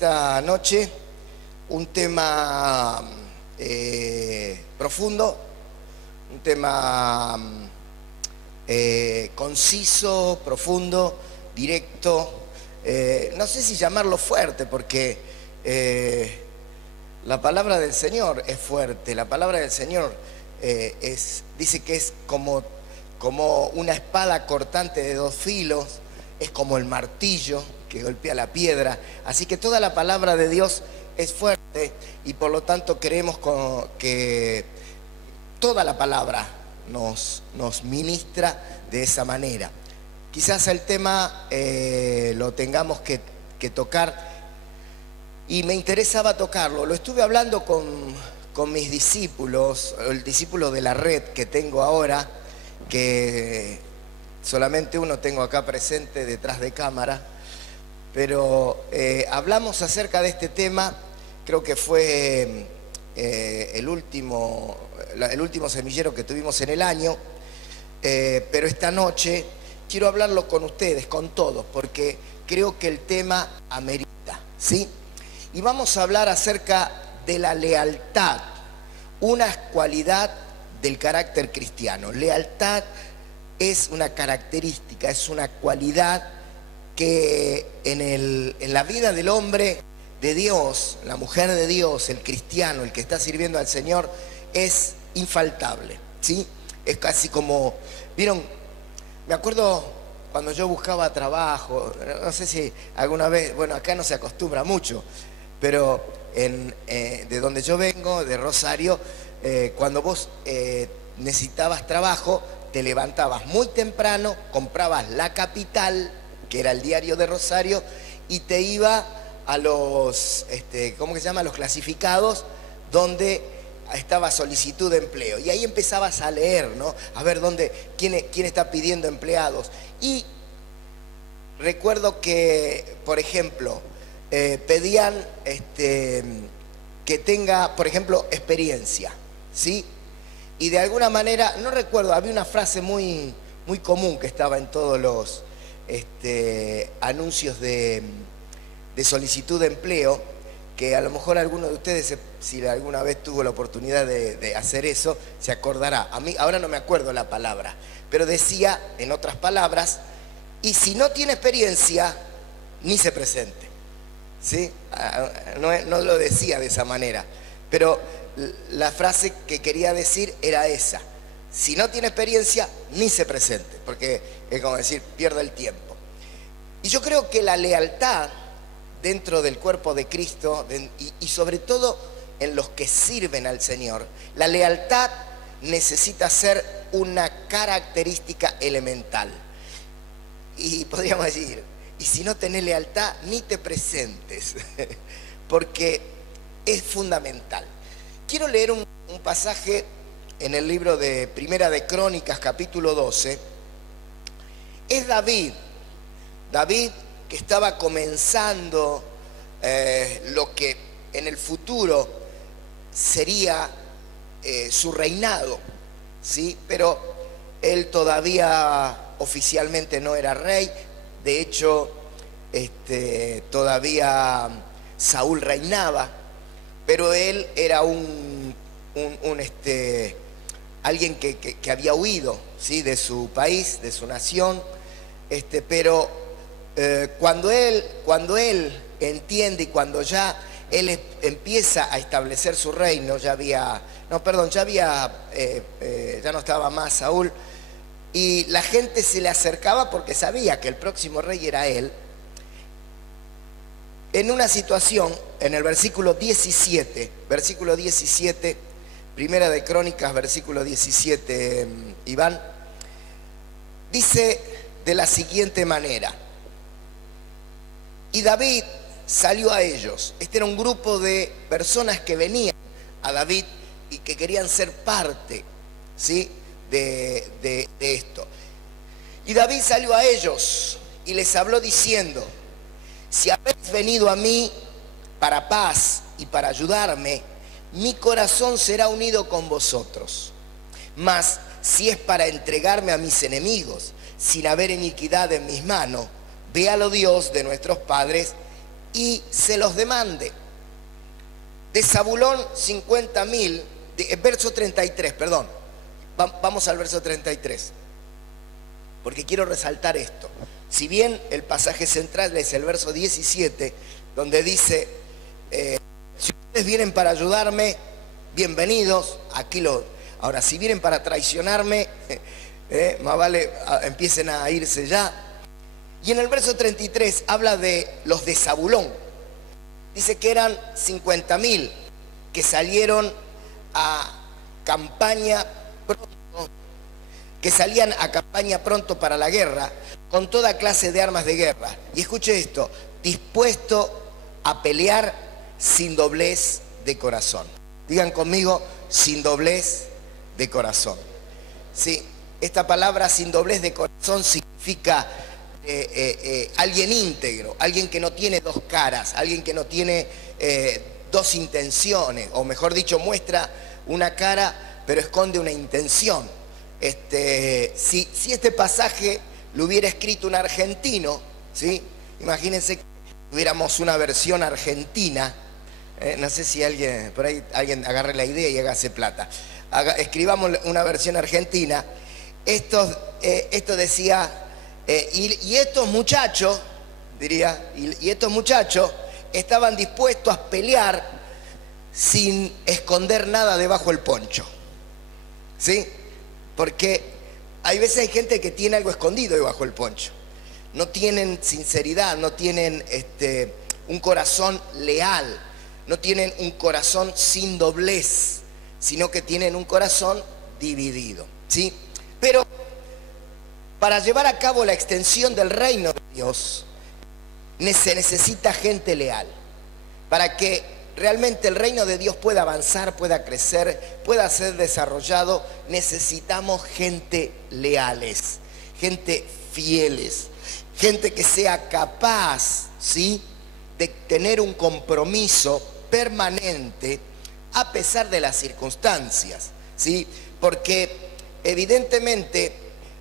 esta noche un tema profundo, un tema conciso, profundo, directo. No sé si llamarlo fuerte, porque la palabra del Señor es fuerte. La palabra del Señor dice que es como una espada cortante de dos filos, es como el martillo que golpea la piedra. Así que toda la palabra de Dios es fuerte, y por lo tanto creemos que toda la palabra nos ministra de esa manera. Quizás el tema lo tengamos que tocar, y me interesaba tocarlo. Lo estuve hablando con mis discípulos, el discípulo de la red que tengo ahora, que solamente uno tengo acá presente detrás de cámara, pero hablamos acerca de este tema. Creo que fue el último semillero que tuvimos en el año, pero esta noche quiero hablarlo con ustedes, con todos, porque creo que el tema amerita, ¿sí? Y vamos a hablar acerca de la lealtad, una cualidad del carácter cristiano. Lealtad es una característica, es una cualidad que en la vida del hombre de Dios, la mujer de Dios, el cristiano, el que está sirviendo al Señor, es infaltable, ¿sí? Es casi como, ¿vieron? Me acuerdo cuando yo buscaba trabajo, no sé si alguna vez, bueno, acá no se acostumbra mucho, pero de donde yo vengo, de Rosario, cuando vos necesitabas trabajo, te levantabas muy temprano, comprabas La Capital, que era el diario de Rosario, y te iba a los, ¿cómo que se llama? Los clasificados, donde estaba solicitud de empleo. Y ahí empezabas a leer, ¿no? A ver quién está pidiendo empleados. Y recuerdo que, por ejemplo, pedían que tenga, por ejemplo, experiencia, ¿sí? Y de alguna manera, no recuerdo, había una frase muy común que estaba en todos los anuncios de solicitud de empleo, que a lo mejor alguno de ustedes, si alguna vez tuvo la oportunidad de hacer eso, se acordará. A mí ahora no me acuerdo la palabra, pero decía, en otras palabras, y si no tiene experiencia, ni se presente, ¿sí? No lo decía de esa manera, pero la frase que quería decir era esa: si no tiene experiencia, ni se presente, porque es como decir, pierde el tiempo. Y yo creo que la lealtad dentro del cuerpo de Cristo, y sobre todo en los que sirven al Señor, la lealtad necesita ser una característica elemental. Y podríamos decir, y si no tenés lealtad, ni te presentes, porque es fundamental. Quiero leer un pasaje en el libro de Primera de Crónicas, capítulo 12. Es David que estaba comenzando lo que en el futuro sería su reinado, ¿sí? Pero él todavía oficialmente no era rey. De hecho, todavía Saúl reinaba, pero él era alguien que había huido, ¿sí? De su país, de su nación, pero cuando él entiende, y cuando ya él empieza a establecer su reino, ya no estaba más Saúl, y la gente se le acercaba porque sabía que el próximo rey era él. En una situación, en el versículo 17, Primera de Crónicas, versículo 17, Iván, dice de la siguiente manera: y David salió a ellos. Este era un grupo de personas que venían a David y que querían ser parte, ¿sí? de esto. Y David salió a ellos y les habló diciendo: si habéis venido a mí para paz y para ayudarme, mi corazón será unido con vosotros. Mas si es para entregarme a mis enemigos, sin haber iniquidad en mis manos, véalo Dios de nuestros padres y se los demande. De Zabulón 50.000, verso 33, perdón. Vamos al verso 33, porque quiero resaltar esto. Si bien el pasaje central es el verso 17, donde dice, si ustedes vienen para ayudarme, bienvenidos. Ahora, si vienen para traicionarme, más vale empiecen a irse ya. Y en el verso 33 habla de los de Zabulón. Dice que eran 50.000 que salieron a campaña pronto, que salían a campaña pronto para la guerra, con toda clase de armas de guerra. Y escuche esto, dispuesto a pelear sin doblez de corazón. Digan conmigo, sin doblez de corazón. Sí, esta palabra sin doblez de corazón significa alguien íntegro, alguien que no tiene dos caras, alguien que no tiene dos intenciones, o mejor dicho, muestra una cara pero esconde una intención. Si este pasaje lo hubiera escrito un argentino, ¿sí? Imagínense que tuviéramos una versión argentina, no sé si por ahí alguien agarre la idea y hágase plata. Escribamos una versión argentina. Esto decía, y estos muchachos, diría, y estos muchachos estaban dispuestos a pelear sin esconder nada debajo del poncho. ¿Sí? Porque hay veces hay gente que tiene algo escondido debajo del poncho. No tienen sinceridad, no tienen un corazón leal, no tienen un corazón sin doblez, sino que tienen un corazón dividido. ¿Sí? Pero para llevar a cabo la extensión del reino de Dios, se necesita gente leal. Para que realmente el reino de Dios pueda avanzar, pueda crecer, pueda ser desarrollado, necesitamos gente leales, gente fieles, gente que sea capaz, ¿sí?, de tener un compromiso permanente a pesar de las circunstancias, ¿sí? Porque evidentemente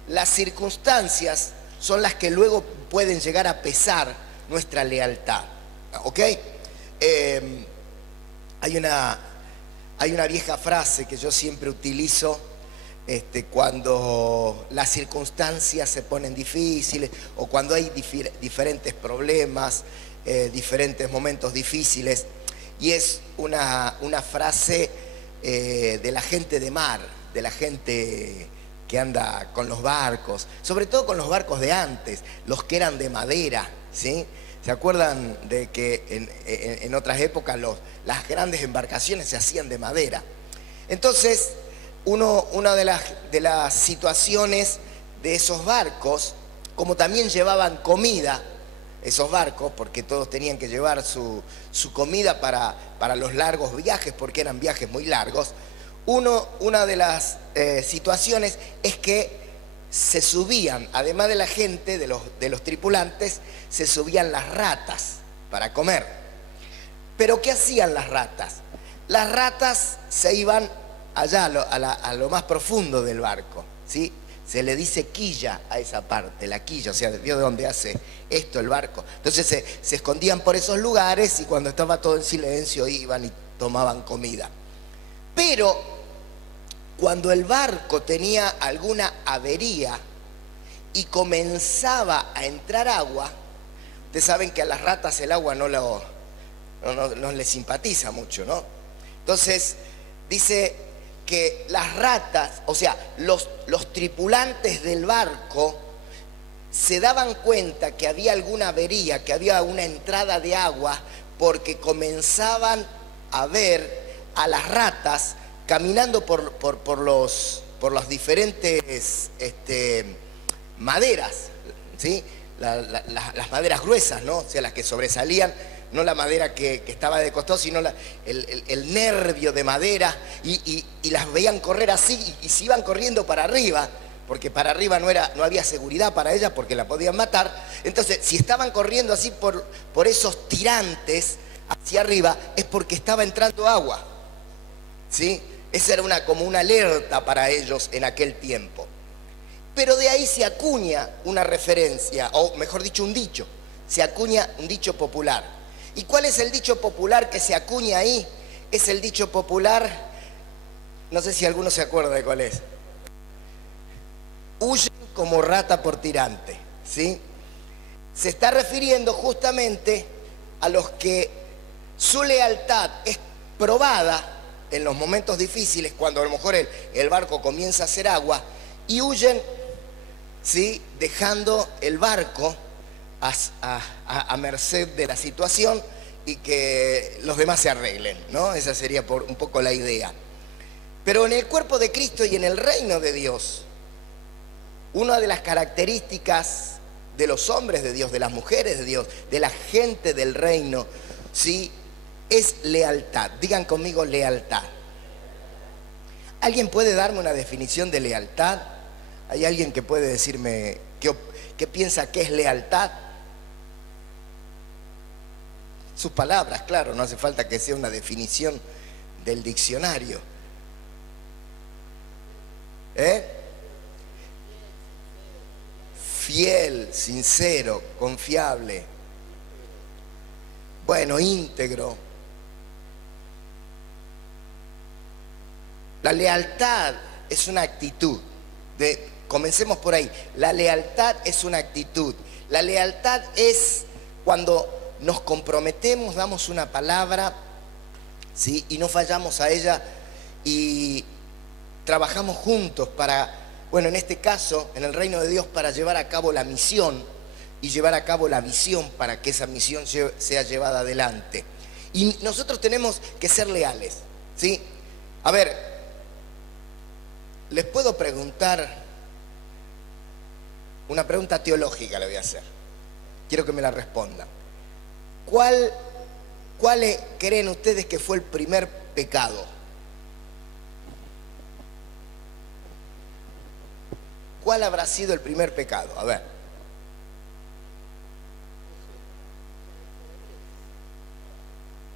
las circunstancias son las que luego pueden llegar a pesar nuestra lealtad, ¿ok? Hay una vieja frase que yo siempre utilizo cuando las circunstancias se ponen difíciles o cuando hay diferentes problemas, diferentes momentos difíciles, y es una frase de la gente de mar, de la gente que anda con los barcos, sobre todo con los barcos de antes, los que eran de madera, ¿sí? ¿Se acuerdan de que en otras épocas las grandes embarcaciones se hacían de madera? Entonces, una de las situaciones de esos barcos, como también llevaban comida, esos barcos, porque todos tenían que llevar su comida para los largos viajes, porque eran viajes muy largos, una de las situaciones es que se subían, además de la gente, de los tripulantes, se subían las ratas para comer. ¿Pero qué hacían las ratas? Las ratas se iban allá a lo más profundo del barco, ¿sí? Se le dice quilla a esa parte, la quilla, o sea, ¿vio de dónde hace esto el barco? Entonces se escondían por esos lugares y cuando estaba todo en silencio iban y tomaban comida. Pero cuando el barco tenía alguna avería y comenzaba a entrar agua, ustedes saben que a las ratas el agua no les simpatiza mucho, ¿no? Entonces dice que las ratas, o sea, los tripulantes del barco se daban cuenta que había alguna avería, que había una entrada de agua, porque comenzaban a ver a las ratas caminando por las diferentes maderas, ¿sí? Las maderas gruesas, ¿no? O sea, las que sobresalían, no la madera que estaba de costado, sino el nervio de madera, y las veían correr así, y se iban corriendo para arriba, porque para arriba no había seguridad para ellas, porque la podían matar. Entonces, si estaban corriendo así por esos tirantes hacia arriba, es porque estaba entrando agua, ¿sí? Esa era como una alerta para ellos en aquel tiempo. Pero de ahí se acuña una referencia, o mejor dicho, un dicho. Se acuña un dicho popular. ¿Y cuál es el dicho popular que se acuña ahí? Es el dicho popular, no sé si alguno se acuerda de cuál es. Huyen como rata por tirante, ¿sí? Se está refiriendo justamente a los que su lealtad es probada en los momentos difíciles, cuando a lo mejor el barco comienza a hacer agua, y huyen, ¿sí?, dejando el barco a merced de la situación y que los demás se arreglen, ¿no? Esa sería un poco la idea. Pero en el cuerpo de Cristo y en el reino de Dios, una de las características de los hombres de Dios, de las mujeres de Dios, de la gente del reino, ¿sí?, es lealtad. Digan conmigo lealtad. ¿Alguien puede darme una definición de lealtad? ¿Hay alguien que puede decirme qué piensa que es lealtad? Sus palabras, claro, no hace falta que sea una definición del diccionario. Fiel, sincero, confiable. Bueno, íntegro. La lealtad es una actitud. Comencemos por ahí. La lealtad es una actitud. La lealtad es cuando nos comprometemos, damos una palabra, ¿sí?, y no fallamos a ella y trabajamos juntos para, bueno, en este caso, en el reino de Dios, para llevar a cabo la misión y llevar a cabo la visión para que esa misión sea llevada adelante. Y nosotros tenemos que ser leales, ¿sí? A ver, les puedo preguntar una pregunta teológica, le voy a hacer. Quiero que me la respondan. ¿Cuál creen ustedes que fue el primer pecado? ¿Cuál habrá sido el primer pecado? A ver.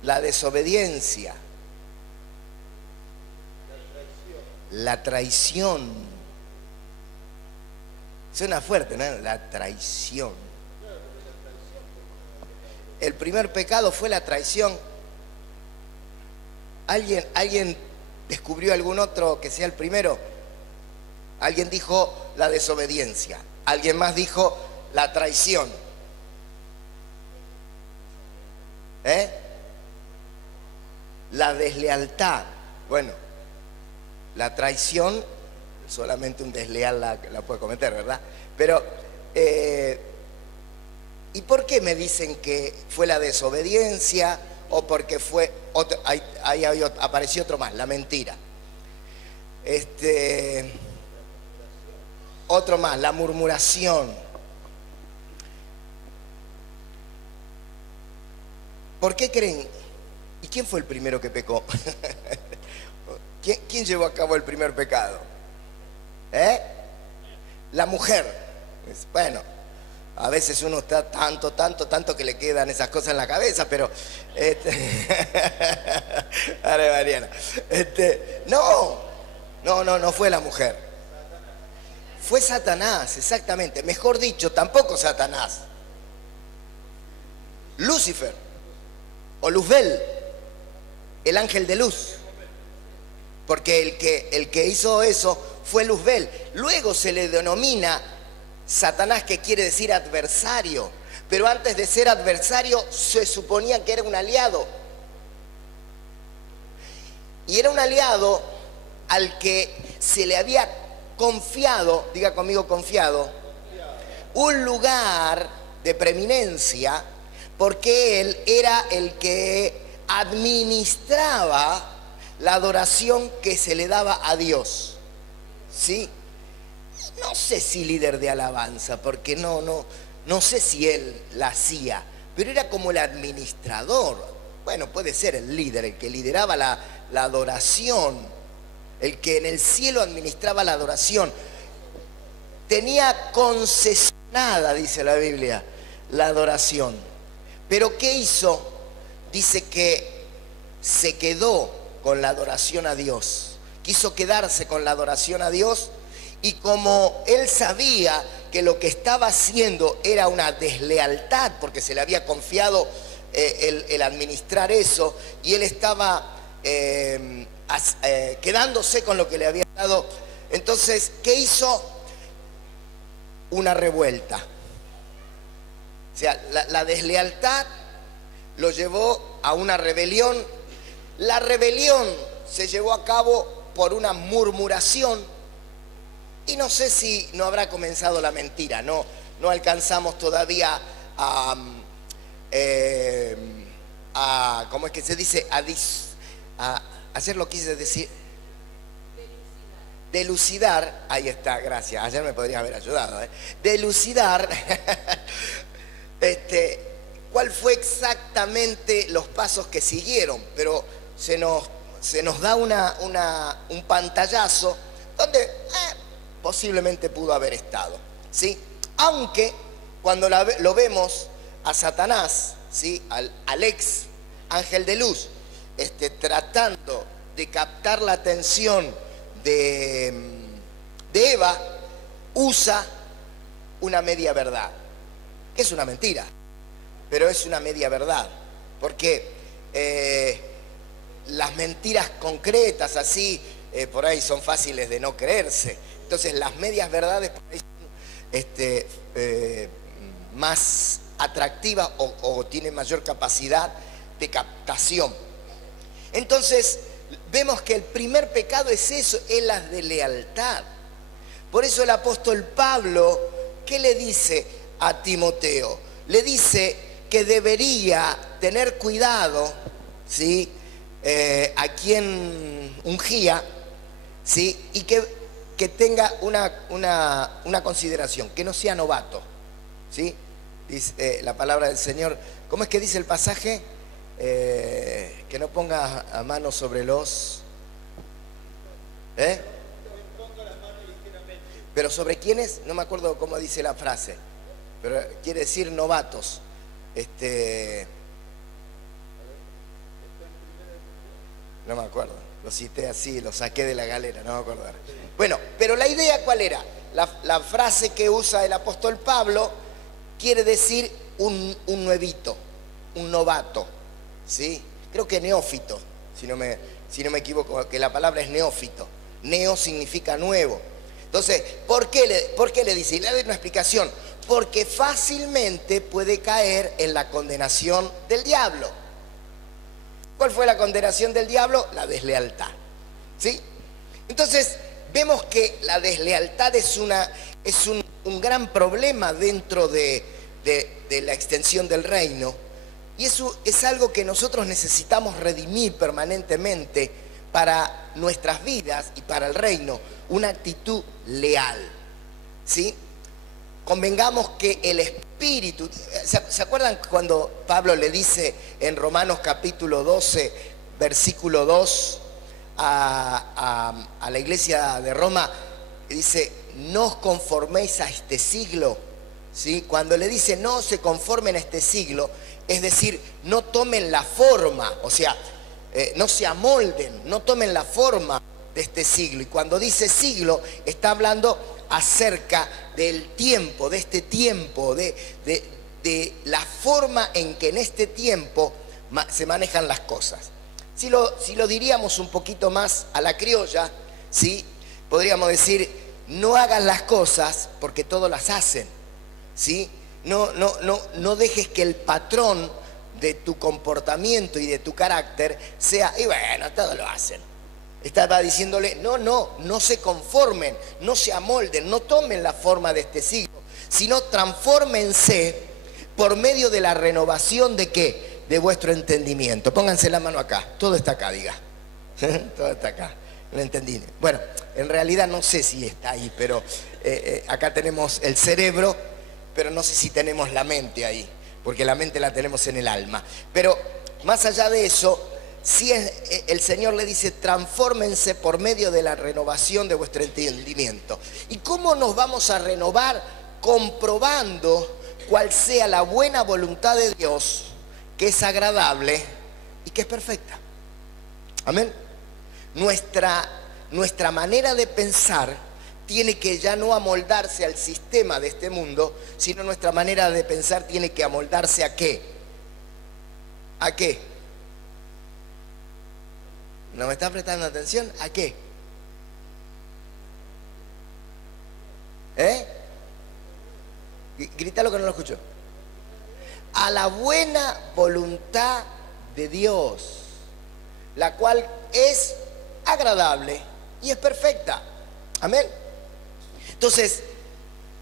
La desobediencia. La traición. Suena fuerte, ¿no? La traición. El primer pecado fue la traición. ¿Alguien descubrió algún otro que sea el primero? Alguien dijo la desobediencia. Alguien más dijo la traición. La deslealtad. Bueno, la traición, solamente un desleal la puede cometer, ¿verdad? Pero, ¿y por qué me dicen que fue la desobediencia o porque fue otro? Ahí apareció otro más, la mentira. Otro más, la murmuración. ¿Por qué creen? ¿Y quién fue el primero que pecó? ¿Quién llevó a cabo el primer pecado? La mujer. Bueno, a veces uno está tanto que le quedan esas cosas en la cabeza, pero Ahora, Mariana. No fue la mujer. Fue Satanás, exactamente. Mejor dicho, tampoco Satanás. Lucifer o Luzbel, el ángel de luz. Porque el que hizo eso fue Luzbel. Luego se le denomina Satanás, que quiere decir adversario. Pero antes de ser adversario se suponía que era un aliado. Y era un aliado al que se le había confiado, diga conmigo confiado, un lugar de preeminencia, porque él era el que administraba la adoración que se le daba a Dios. ¿Sí? No sé si líder de alabanza, porque no sé si él la hacía, pero era como el administrador. Bueno, puede ser el líder, el que lideraba la adoración, el que en el cielo administraba la adoración. Tenía concesionada, dice la Biblia, la adoración. Pero ¿qué hizo? Dice que se quedó con la adoración a Dios. Quiso quedarse con la adoración a Dios, y como él sabía que lo que estaba haciendo era una deslealtad, porque se le había confiado el administrar eso, y él estaba quedándose con lo que le había dado. Entonces, ¿qué hizo? Una revuelta. O sea, la deslealtad lo llevó a una rebelión. La rebelión se llevó a cabo por una murmuración, y no sé si no habrá comenzado la mentira. No alcanzamos todavía ¿cómo es que se dice? Ayer lo quise decir. Delucidar, ahí está, gracias. Ayer me podrías haber ayudado. Delucidar cuál fue exactamente los pasos que siguieron, pero se nos da un pantallazo donde posiblemente pudo haber estado, ¿sí? Aunque cuando lo vemos a Satanás, ¿sí? al ex ángel de luz, tratando de captar la atención de Eva, usa una media verdad, que es una mentira, pero es una media verdad, porque las mentiras concretas así, por ahí son fáciles de no creerse. Entonces las medias verdades por ahí son más atractivas o tienen mayor capacidad de captación. Entonces vemos que el primer pecado es eso, es la deslealtad. Por eso el apóstol Pablo, ¿qué le dice a Timoteo? Le dice que debería tener cuidado, ¿sí? A quien ungía, ¿sí? Y que tenga una consideración, que no sea novato, ¿sí? Dice la palabra del Señor. ¿Cómo es que dice el pasaje? Que no ponga a mano sobre los... Pero ¿sobre quiénes? No me acuerdo cómo dice la frase, pero quiere decir novatos. No me acuerdo, lo cité así, lo saqué de la galera, no me acuerdo. Bueno, pero la idea ¿cuál era? La frase que usa el apóstol Pablo quiere decir un nuevito, un novato, ¿sí? Creo que neófito, si no me equivoco, que la palabra es neófito. Neo significa nuevo. Entonces, ¿por qué le dice? Y le doy una explicación. Porque fácilmente puede caer en la condenación del diablo. ¿Cuál fue la condenación del diablo? La deslealtad, ¿sí? Entonces, vemos que la deslealtad es un gran problema dentro de la extensión del reino. Y eso es algo que nosotros necesitamos redimir permanentemente para nuestras vidas y para el reino. Una actitud leal, ¿sí? Convengamos que el Espíritu... ¿Se acuerdan cuando Pablo le dice en Romanos capítulo 12, versículo 2 a la iglesia de Roma? Dice, no os conforméis a este siglo, ¿sí? Cuando le dice no se conformen a este siglo, es decir, no tomen la forma, o sea, no se amolden, no tomen la forma de este siglo. Y cuando dice siglo, está hablando acerca del tiempo, de este tiempo, de la forma en que en este tiempo se manejan las cosas. Si lo diríamos un poquito más a la criolla, ¿sí? Podríamos decir, no hagas las cosas porque todos las hacen, ¿sí? No dejes que el patrón de tu comportamiento y de tu carácter sea, y bueno, todos lo hacen. Estaba diciéndole, no se conformen, no se amolden, no tomen la forma de este siglo, sino transfórmense por medio de la renovación de ¿qué? De vuestro entendimiento. Pónganse la mano acá, todo está acá, diga. Todo está acá, lo entendí. Bueno, en realidad no sé si está ahí, pero acá tenemos el cerebro, pero no sé si tenemos la mente ahí, porque la mente la tenemos en el alma. Pero más allá de eso, si el Señor le dice, transfórmense por medio de la renovación de vuestro entendimiento. ¿Y cómo nos vamos a renovar? Comprobando cuál sea la buena voluntad de Dios, que es agradable y que es perfecta. Amén. Nuestra manera de pensar tiene que ya no amoldarse al sistema de este mundo, sino nuestra manera de pensar tiene que amoldarse ¿a qué? ¿A qué? ¿No me está prestando atención? ¿A qué? ¿Eh? Grítalo que no lo escucho. A la buena voluntad de Dios, la cual es agradable y es perfecta. Amén. Entonces,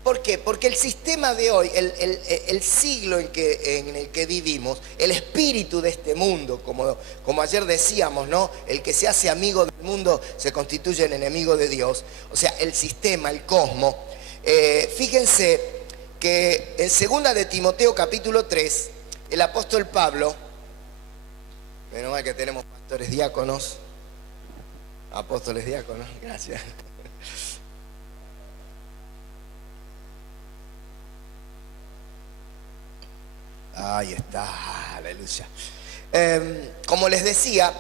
¿por qué? Porque el sistema de hoy, el siglo en el que vivimos, el espíritu de este mundo, como ayer decíamos, ¿no? El que se hace amigo del mundo se constituye en enemigo de Dios. O sea, el sistema, el cosmos. Fíjense que en 2 de Timoteo capítulo 3, el apóstol Pablo, menos mal que tenemos pastores diáconos, apóstoles diáconos, gracias. Ahí está, aleluya. Como les decía,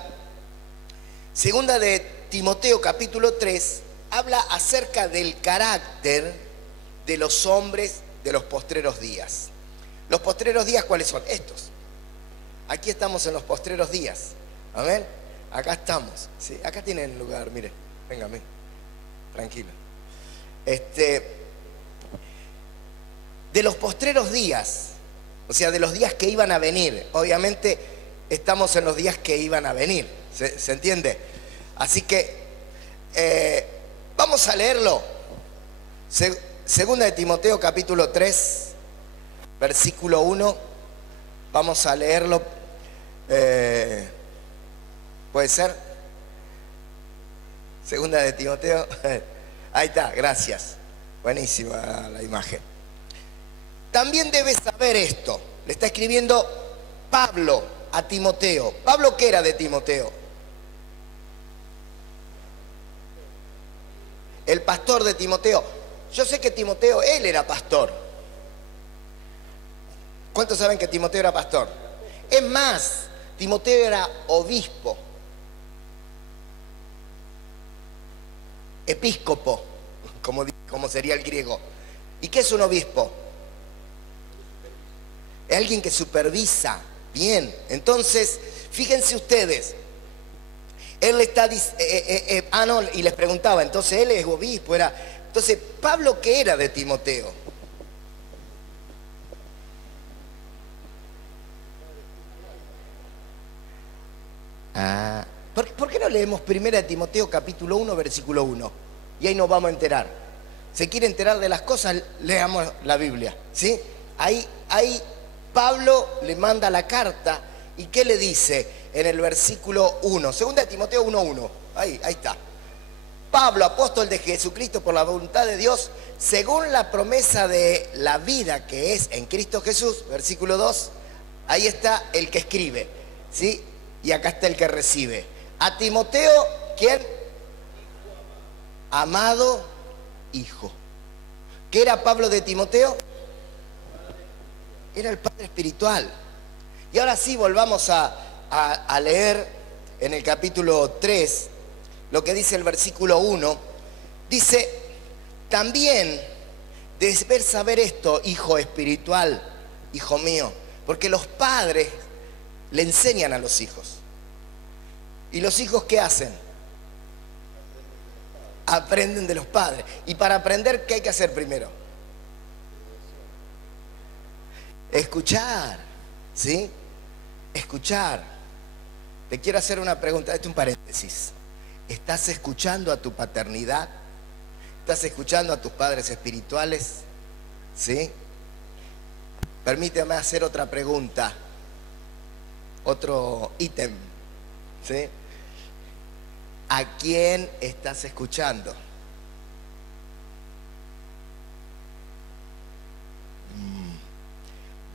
2 de Timoteo capítulo 3 habla acerca del carácter de los hombres de los postreros días. ¿Los postreros días cuáles son? Estos. Aquí estamos en los postreros días. Amén. Acá estamos. ¿Sí? Acá tienen lugar, miren. Véngame. Tranquilo. De los postreros días, o sea, de los días que iban a venir. Obviamente estamos en los días que iban a venir. ¿Se entiende? Así que vamos a leerlo. Segunda de Timoteo capítulo 3, versículo 1. Vamos a leerlo. ¿Puede ser? Segunda de Timoteo. Ahí está, gracias. Buenísima la imagen. También debes saber esto. Le está escribiendo Pablo a Timoteo. ¿Pablo qué era de Timoteo? El pastor de Timoteo. Yo sé que Timoteo, él era pastor. ¿Cuántos saben que Timoteo era pastor? Es más, Timoteo era obispo. Episcopo, como sería el griego. ¿Y qué es un obispo? Es alguien que supervisa. Bien, entonces, fíjense ustedes. Él está no, y les preguntaba, entonces él es obispo, era. Entonces, ¿Pablo qué era de Timoteo? ¿Por qué no leemos 1 de Timoteo capítulo 1, versículo 1? Y ahí nos vamos a enterar. ¿Se quiere enterar de las cosas? Leamos la Biblia, ¿sí? Ahí Pablo le manda la carta y ¿qué le dice en el versículo 1? 2 de Timoteo 1:1. Ahí está. Pablo, apóstol de Jesucristo por la voluntad de Dios, según la promesa de la vida que es en Cristo Jesús, versículo 2, ahí está el que escribe, ¿sí? Y acá está el que recibe. A Timoteo, ¿quién? Amado hijo. ¿Qué era Pablo de Timoteo? Era el padre espiritual. Y ahora sí, volvamos a leer en el capítulo 3, lo que dice el versículo 1. Dice, también debes saber esto, hijo espiritual, hijo mío, porque los padres le enseñan a los hijos. ¿Y los hijos qué hacen? Aprenden de los padres. Y para aprender, ¿qué hay que hacer primero? Escuchar, ¿sí? Escuchar. Te quiero hacer una pregunta, un paréntesis. ¿Estás escuchando a tu paternidad? ¿Estás escuchando a tus padres espirituales? ¿Sí? Permíteme hacer otra pregunta, otro ítem, ¿sí? ¿A quién estás escuchando?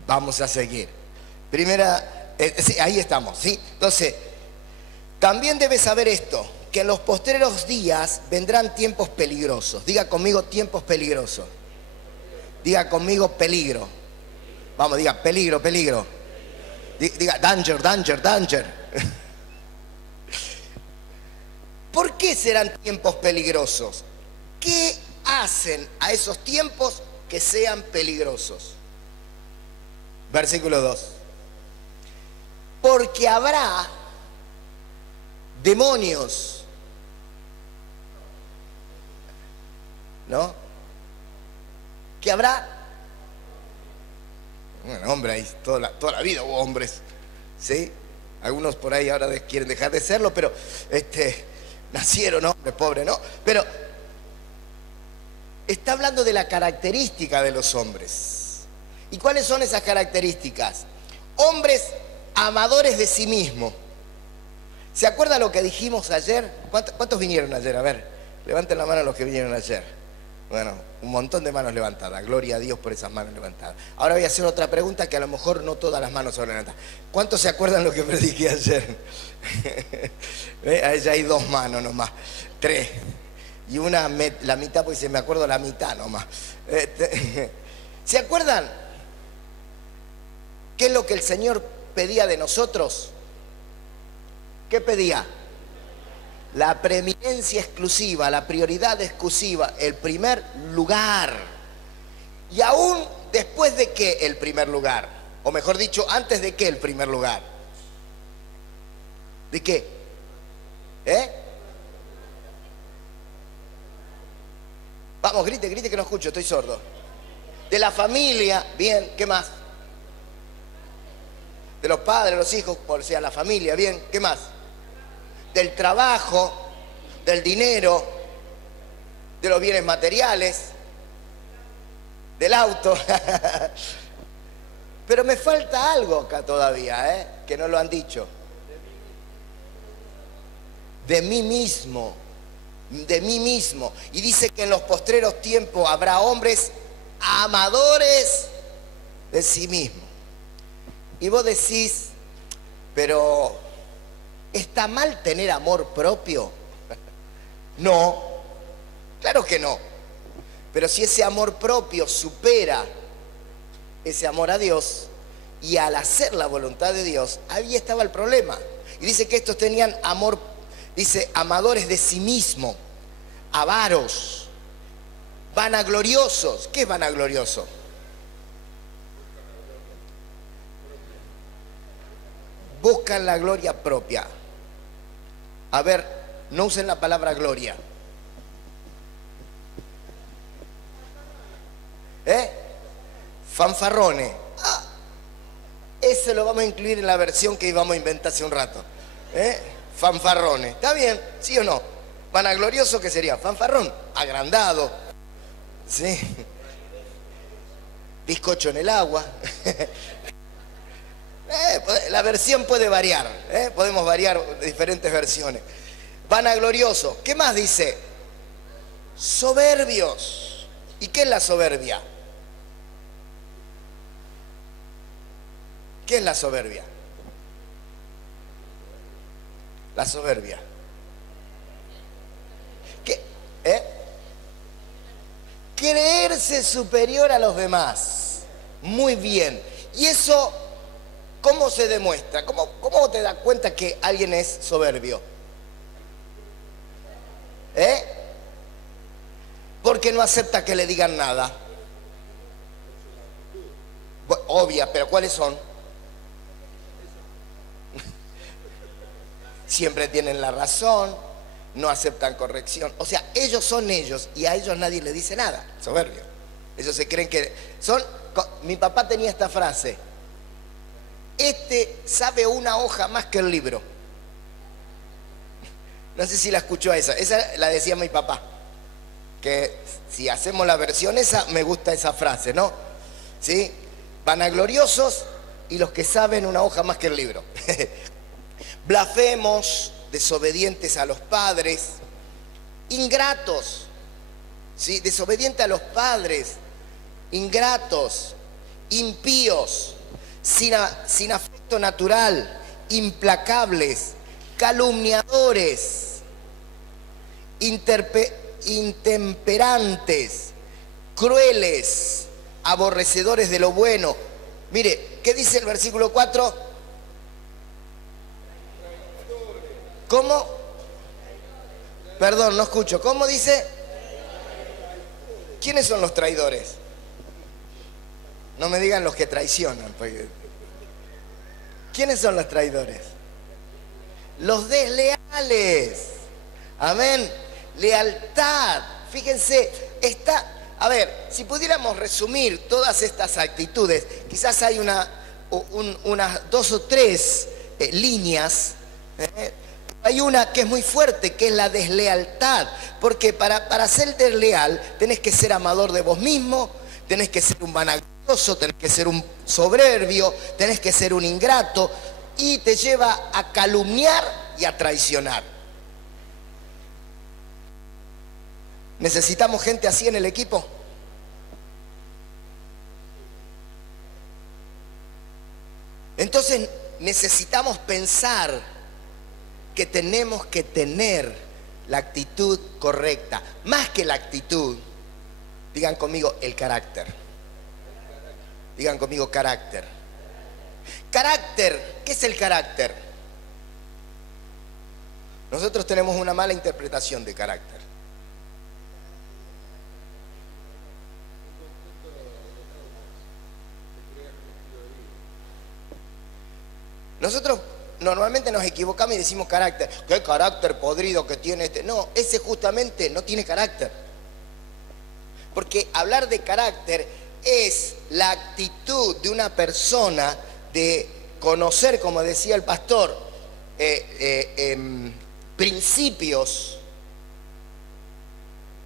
Vamos a seguir. Primera, sí, ahí estamos, ¿sí? Entonces, también debes saber esto, que en los postreros días vendrán tiempos peligrosos. Diga conmigo, tiempos peligrosos. Diga conmigo, peligro. Vamos, diga, peligro, peligro. Diga, danger, danger, danger. ¿Por qué serán tiempos peligrosos? ¿Qué hacen a esos tiempos que sean peligrosos? Versículo 2. porque habrá demonios, ¿no? Que habrá, bueno, hombre, ahí toda la vida hubo hombres, ¿sí? Algunos por ahí ahora quieren dejar de serlo, pero nacieron hombres, pobres, ¿no? Pero está hablando de la característica de los hombres. ¿Y cuáles son esas características? Hombres amadores de sí mismos. ¿Se acuerda lo que dijimos ayer? ¿Cuántos vinieron ayer? A ver, levanten la mano los que vinieron ayer. Bueno, un montón de manos levantadas. Gloria a Dios por esas manos levantadas. Ahora voy a hacer otra pregunta que a lo mejor no todas las manos se van a levantar. ¿Cuántos se acuerdan lo que prediqué ayer? Ahí ya hay 2 manos nomás. 3. Y una, la mitad, porque se me acuerdo la mitad nomás. ¿Se acuerdan qué es lo que el Señor pedía de nosotros? ¿Qué pedía? La preeminencia exclusiva, la prioridad exclusiva, el primer lugar. Y aún después de que el primer lugar, o mejor dicho, antes de que el primer lugar. ¿De qué? Vamos, grite que no escucho, estoy sordo. De la familia, bien, ¿qué más? De los padres, los hijos, o sea, la familia, bien, ¿qué más? Del trabajo, del dinero, de los bienes materiales, del auto. Pero me falta algo acá todavía, que no lo han dicho. De mí mismo. De mí mismo. Y dice que en los postreros tiempos habrá hombres amadores de sí mismos. Y vos decís, pero ¿está mal tener amor propio? No, claro que no. Pero si ese amor propio supera ese amor a Dios, y al hacer la voluntad de Dios, ahí estaba el problema. Y dice que estos tenían amor, dice, amadores de sí mismo, avaros, vanagloriosos. ¿Qué es vanaglorioso? Buscan la gloria propia. A ver, no usen la palabra gloria. Fanfarrones. Ese lo vamos a incluir en la versión que íbamos a inventar hace un rato. Fanfarrones. ¿Está bien? ¿Sí o no? Vanaglorioso, ¿qué sería? Fanfarrón. Agrandado. ¿Sí? Bizcocho en el agua. La versión puede variar, podemos variar diferentes versiones. Vanaglorioso. ¿Qué más dice? Soberbios. ¿Y qué es la soberbia? ¿Qué es la soberbia? La soberbia. ¿Qué? Creerse superior a los demás. Muy bien. Y eso, ¿cómo se demuestra? ¿Cómo te das cuenta que alguien es soberbio? Porque no acepta que le digan nada. Obvia, pero ¿cuáles son? Siempre tienen la razón, no aceptan corrección. O sea, ellos son ellos y a ellos nadie le dice nada. Soberbio. Ellos se creen que son... Mi papá tenía esta frase: sabe una hoja más que el libro. No sé si la escuchó esa la decía mi papá. Que si hacemos la versión esa, me gusta esa frase, ¿no? ¿Sí? Vanagloriosos y los que saben una hoja más que el libro. Blasfemos, desobedientes a los padres, ingratos, ¿sí? Desobedientes a los padres, ingratos, impíos, sin afecto natural, implacables, calumniadores, intemperantes, crueles, aborrecedores de lo bueno. Mire, ¿qué dice el versículo 4? ¿Cómo? Perdón, no escucho. ¿Cómo dice? ¿Quiénes son los traidores? No me digan los que traicionan. ¿Quiénes son los traidores? Los desleales. Amén. Lealtad. Fíjense, a ver, si pudiéramos resumir todas estas actitudes, quizás hay unas 2 o 3 líneas. Hay una que es muy fuerte, que es la deslealtad. Porque para ser desleal tenés que ser amador de vos mismo, tenés que ser un vanaglorioso, tenés que ser un soberbio, tenés que ser un ingrato, y te lleva a calumniar y a traicionar. ¿Necesitamos gente así en el equipo? Entonces necesitamos pensar que tenemos que tener la actitud correcta. Más que la actitud, digan conmigo el carácter. Digan conmigo carácter. Carácter, ¿qué es el carácter? Nosotros tenemos una mala interpretación de carácter. Nosotros normalmente nos equivocamos y decimos carácter. ¿Qué carácter podrido que tiene este? No, ese justamente no tiene carácter. Porque hablar de carácter es la actitud de una persona de conocer, como decía el pastor, principios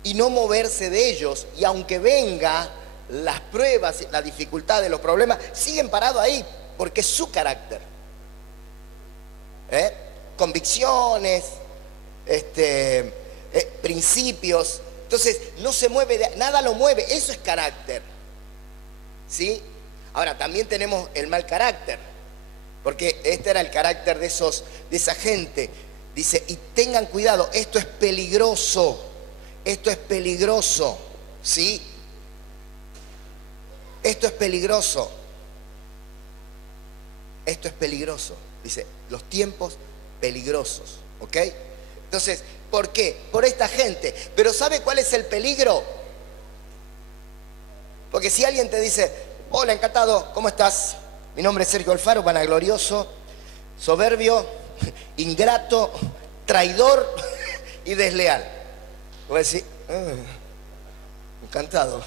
y no moverse de ellos. Y aunque venga las pruebas, las dificultades, los problemas, siguen parados ahí porque es su carácter. Convicciones, principios. Entonces no se mueve, nada lo mueve. Eso es carácter, ¿sí? Ahora también tenemos el mal carácter, porque este era el carácter de esa gente. Dice, y tengan cuidado, esto es peligroso, ¿sí? Esto es peligroso. Dice, los tiempos peligrosos, ¿ok? Entonces, ¿por qué? Por esta gente. Pero ¿sabe cuál es el peligro? Porque si alguien te dice, hola, encantado, ¿cómo estás? Mi nombre es Sergio Alfaro, vanaglorioso, soberbio, ingrato, traidor y desleal. Voy a decir, encantado.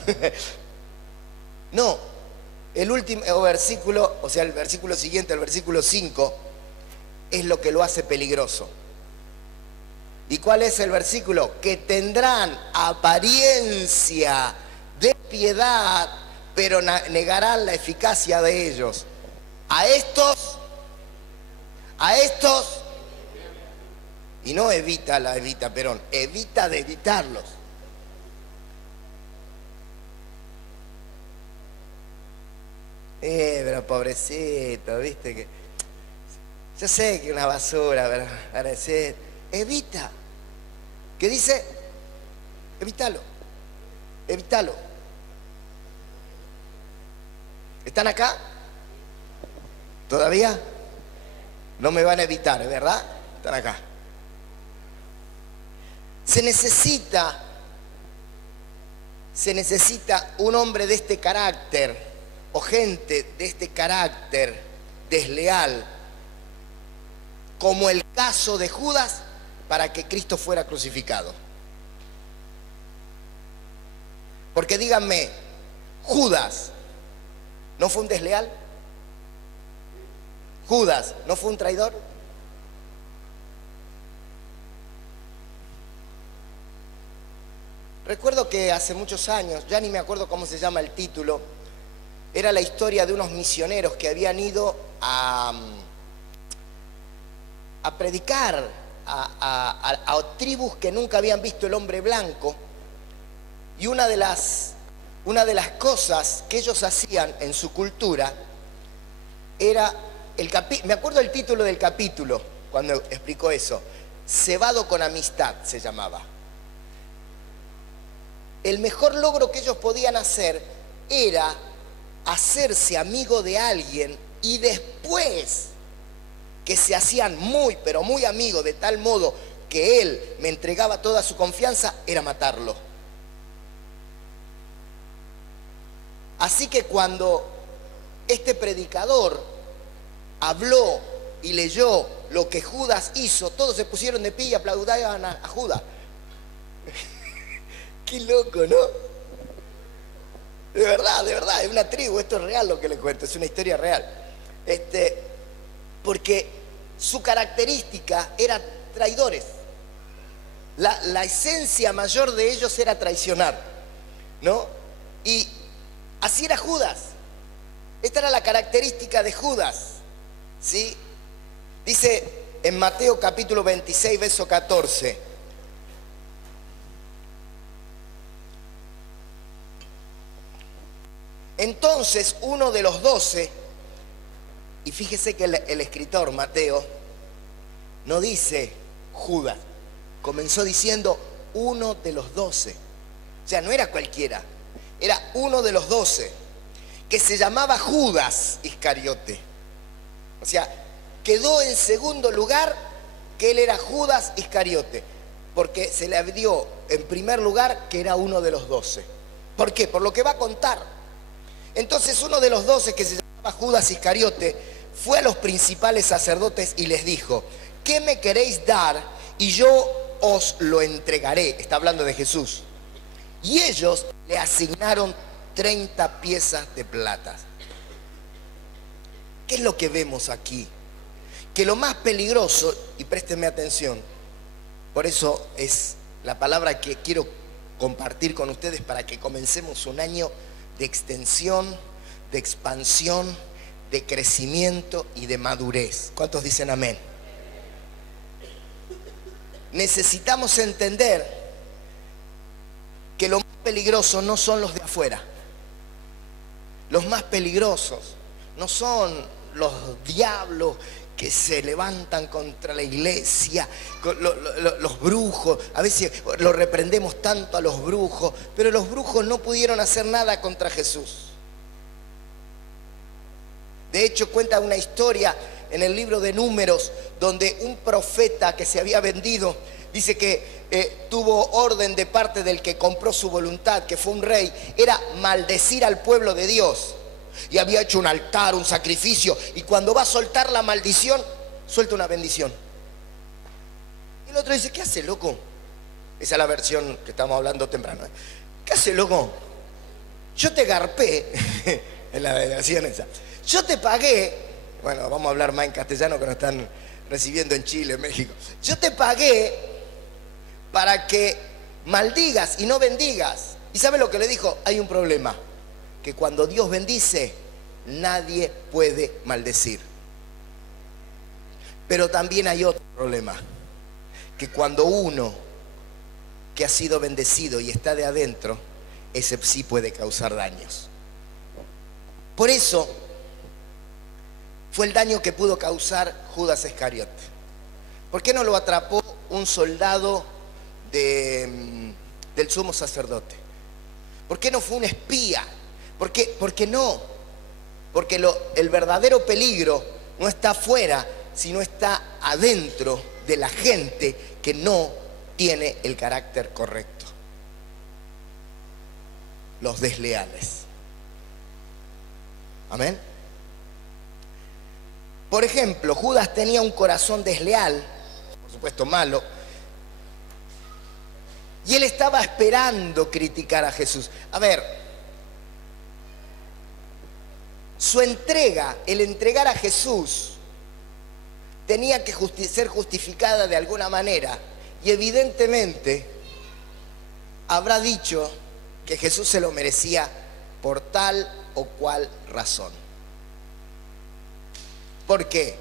No. El último versículo, o sea, el versículo siguiente, el versículo 5, es lo que lo hace peligroso. ¿Y cuál es el versículo? Que tendrán apariencia de piedad, pero negarán la eficacia de ellos. A estos, y no evita de evitarlos. Pero pobrecito, viste que... Yo sé que es una basura, pero parece... Evita. ¿Qué dice? Evítalo. ¿Están acá? ¿Todavía? No me van a evitar, ¿verdad? Están acá. Se necesita un hombre de este carácter, o gente de este carácter desleal, como el caso de Judas, para que Cristo fuera crucificado. Porque díganme, ¿Judas no fue un desleal? ¿Judas no fue un traidor? Recuerdo que hace muchos años, ya ni me acuerdo cómo se llama el título, era la historia de unos misioneros que habían ido a predicar a tribus que nunca habían visto el hombre blanco. Y una de las cosas que ellos hacían en su cultura era, me acuerdo el título del capítulo cuando explicó eso, cebado con amistad se llamaba. El mejor logro que ellos podían hacer era hacerse amigo de alguien, y después que se hacían muy, pero muy amigos, de tal modo que él me entregaba toda su confianza, era matarlo. Así que cuando este predicador habló y leyó lo que Judas hizo, todos se pusieron de pie y aplaudían a Judas. Qué loco, ¿no? De verdad, es una tribu, esto es real lo que les cuento, es una historia real. Porque su característica era traidores. La esencia mayor de ellos era traicionar, ¿no? Y así era Judas. Esta era la característica de Judas, ¿sí? Dice en Mateo capítulo 26, verso 14. Entonces uno de los 12, y fíjese que el escritor Mateo no dice Judas, comenzó diciendo uno de los 12. O sea, no era cualquiera, era uno de los 12, que se llamaba Judas Iscariote. O sea, quedó en segundo lugar que él era Judas Iscariote, porque se le dio en primer lugar que era uno de los 12. ¿Por qué? Por lo que va a contar. Entonces uno de los 12, que se llamaba Judas Iscariote, fue a los principales sacerdotes y les dijo: ¿qué me queréis dar y yo os lo entregaré? Está hablando de Jesús. Y ellos le asignaron 30 piezas de plata. ¿Qué es lo que vemos aquí? Que lo más peligroso, y préstenme atención, por eso es la palabra que quiero compartir con ustedes para que comencemos un año de extensión, de expansión, de crecimiento y de madurez. ¿Cuántos dicen amén? Necesitamos entender que lo más peligroso no son los de afuera. Los más peligrosos no son los diablos que se levantan contra la iglesia, los brujos. A veces lo reprendemos tanto a los brujos, pero los brujos no pudieron hacer nada contra Jesús. De hecho, cuenta una historia en el libro de Números, donde un profeta que se había vendido, dice que tuvo orden de parte del que compró su voluntad, que fue un rey, era maldecir al pueblo de Dios. Y había hecho un altar, un sacrificio, y cuando va a soltar la maldición, suelta una bendición. Y el otro dice: ¿qué hace, loco? Esa es la versión que estamos hablando temprano. ¿Qué hace, loco? Yo te garpé, en la versión esa. Yo te pagué, bueno, vamos a hablar más en castellano que nos están recibiendo en Chile, en México. Yo te pagué para que maldigas y no bendigas. ¿Y sabe lo que le dijo? Hay un problema, que cuando Dios bendice, nadie puede maldecir. Pero también hay otro problema, que cuando uno que ha sido bendecido y está de adentro, ese sí puede causar daños. Por eso fue el daño que pudo causar Judas Iscariote. ¿Por qué no lo atrapó un soldado del sumo sacerdote? ¿Por qué no fue un espía? ¿Por qué no? Porque el verdadero peligro no está afuera, sino está adentro de la gente que no tiene el carácter correcto. Los desleales. Amén. Por ejemplo, Judas tenía un corazón desleal, por supuesto malo, y él estaba esperando criticar a Jesús. A ver, su entrega, el entregar a Jesús, tenía que ser justificada de alguna manera, y evidentemente habrá dicho que Jesús se lo merecía por tal o cual razón. ¿Por qué?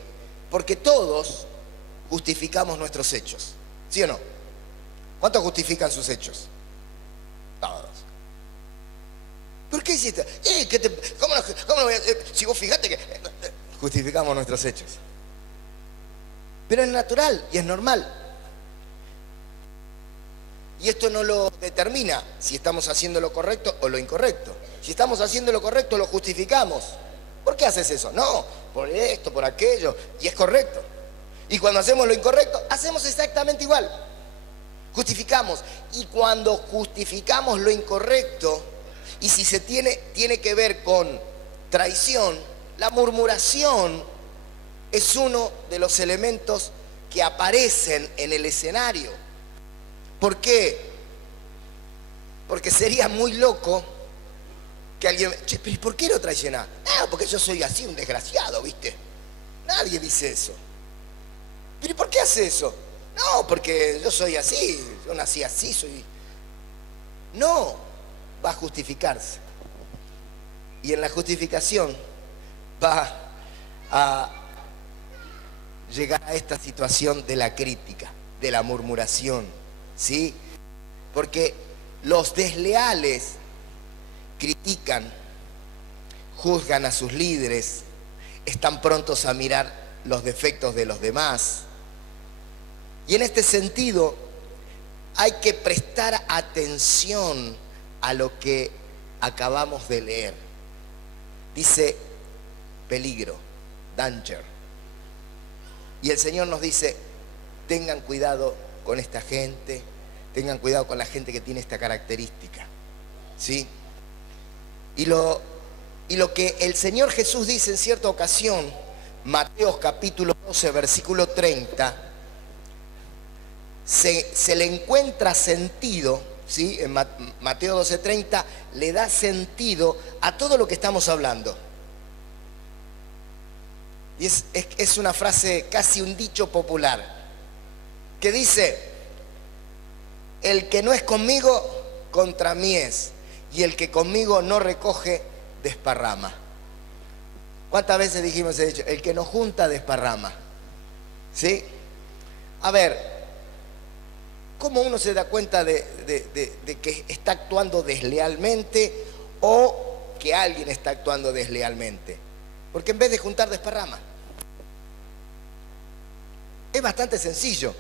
Porque todos justificamos nuestros hechos, ¿sí o no? ¿Cuántos justifican sus hechos? Todos. ¿Por qué hiciste? ¿Cómo no voy a, si vos fijate que justificamos nuestros hechos? Pero es natural y es normal. Y esto no lo determina si estamos haciendo lo correcto o lo incorrecto. Si estamos haciendo lo correcto, lo justificamos. ¿Por qué haces eso? No, por esto, por aquello, y es correcto. Y cuando hacemos lo incorrecto, hacemos exactamente igual. Justificamos. Y cuando justificamos lo incorrecto, y si tiene que ver con traición, la murmuración es uno de los elementos que aparecen en el escenario. ¿Por qué? Porque sería muy loco que alguien... Che, ¿pero por qué lo traicionás? No, porque yo soy así, un desgraciado, ¿viste? Nadie dice eso. ¿Pero por qué hace eso? No, porque yo soy así, yo nací así, soy... No, va a justificarse. Y en la justificación va a llegar a esta situación de la crítica, de la murmuración, ¿sí? Porque los desleales critican, juzgan a sus líderes, están prontos a mirar los defectos de los demás. Y en este sentido hay que prestar atención a lo que acabamos de leer. Dice peligro, danger. Y el Señor nos dice, tengan cuidado con esta gente, tengan cuidado con la gente que tiene esta característica, ¿sí? Y lo que el Señor Jesús dice en cierta ocasión, Mateo capítulo 12, versículo 30, se le encuentra sentido, ¿sí? En Mateo 12, 30 le da sentido a todo lo que estamos hablando. Y es una frase, casi un dicho popular, que dice, el que no es conmigo, contra mí es, y el que conmigo no recoge, desparrama. ¿Cuántas veces dijimos ese dicho? El que no junta, desparrama. ¿Sí? A ver, ¿cómo uno se da cuenta de que está actuando deslealmente o que alguien está actuando deslealmente? Porque en vez de juntar, desparrama. Es bastante sencillo.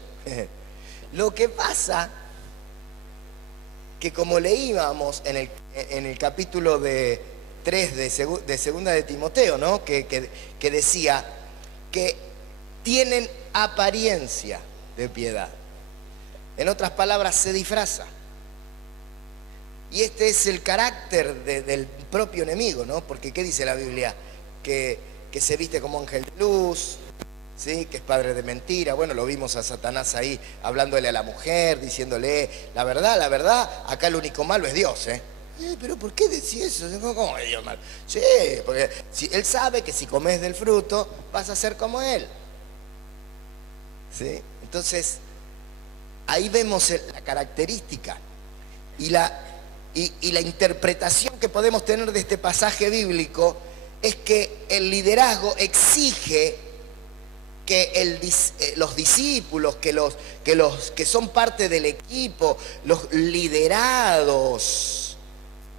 Lo que pasa que como leíamos en el capítulo 3 de segunda de Timoteo, ¿no? que decía que tienen apariencia de piedad. En otras palabras, se disfraza. Y este es el carácter del propio enemigo, ¿no? Porque ¿qué dice la Biblia? Que se viste como ángel de luz, ¿sí? Que es padre de mentira. Bueno, lo vimos a Satanás ahí hablándole a la mujer, diciéndole, la verdad, acá el único malo es Dios, ¿eh? ¿Pero por qué decís eso? ¿Cómo es Dios malo? Sí, porque él sabe que si comes del fruto vas a ser como él, ¿sí? Entonces, ahí vemos la característica y la interpretación que podemos tener de este pasaje bíblico es que el liderazgo exige que los discípulos, que son parte del equipo, los liderados,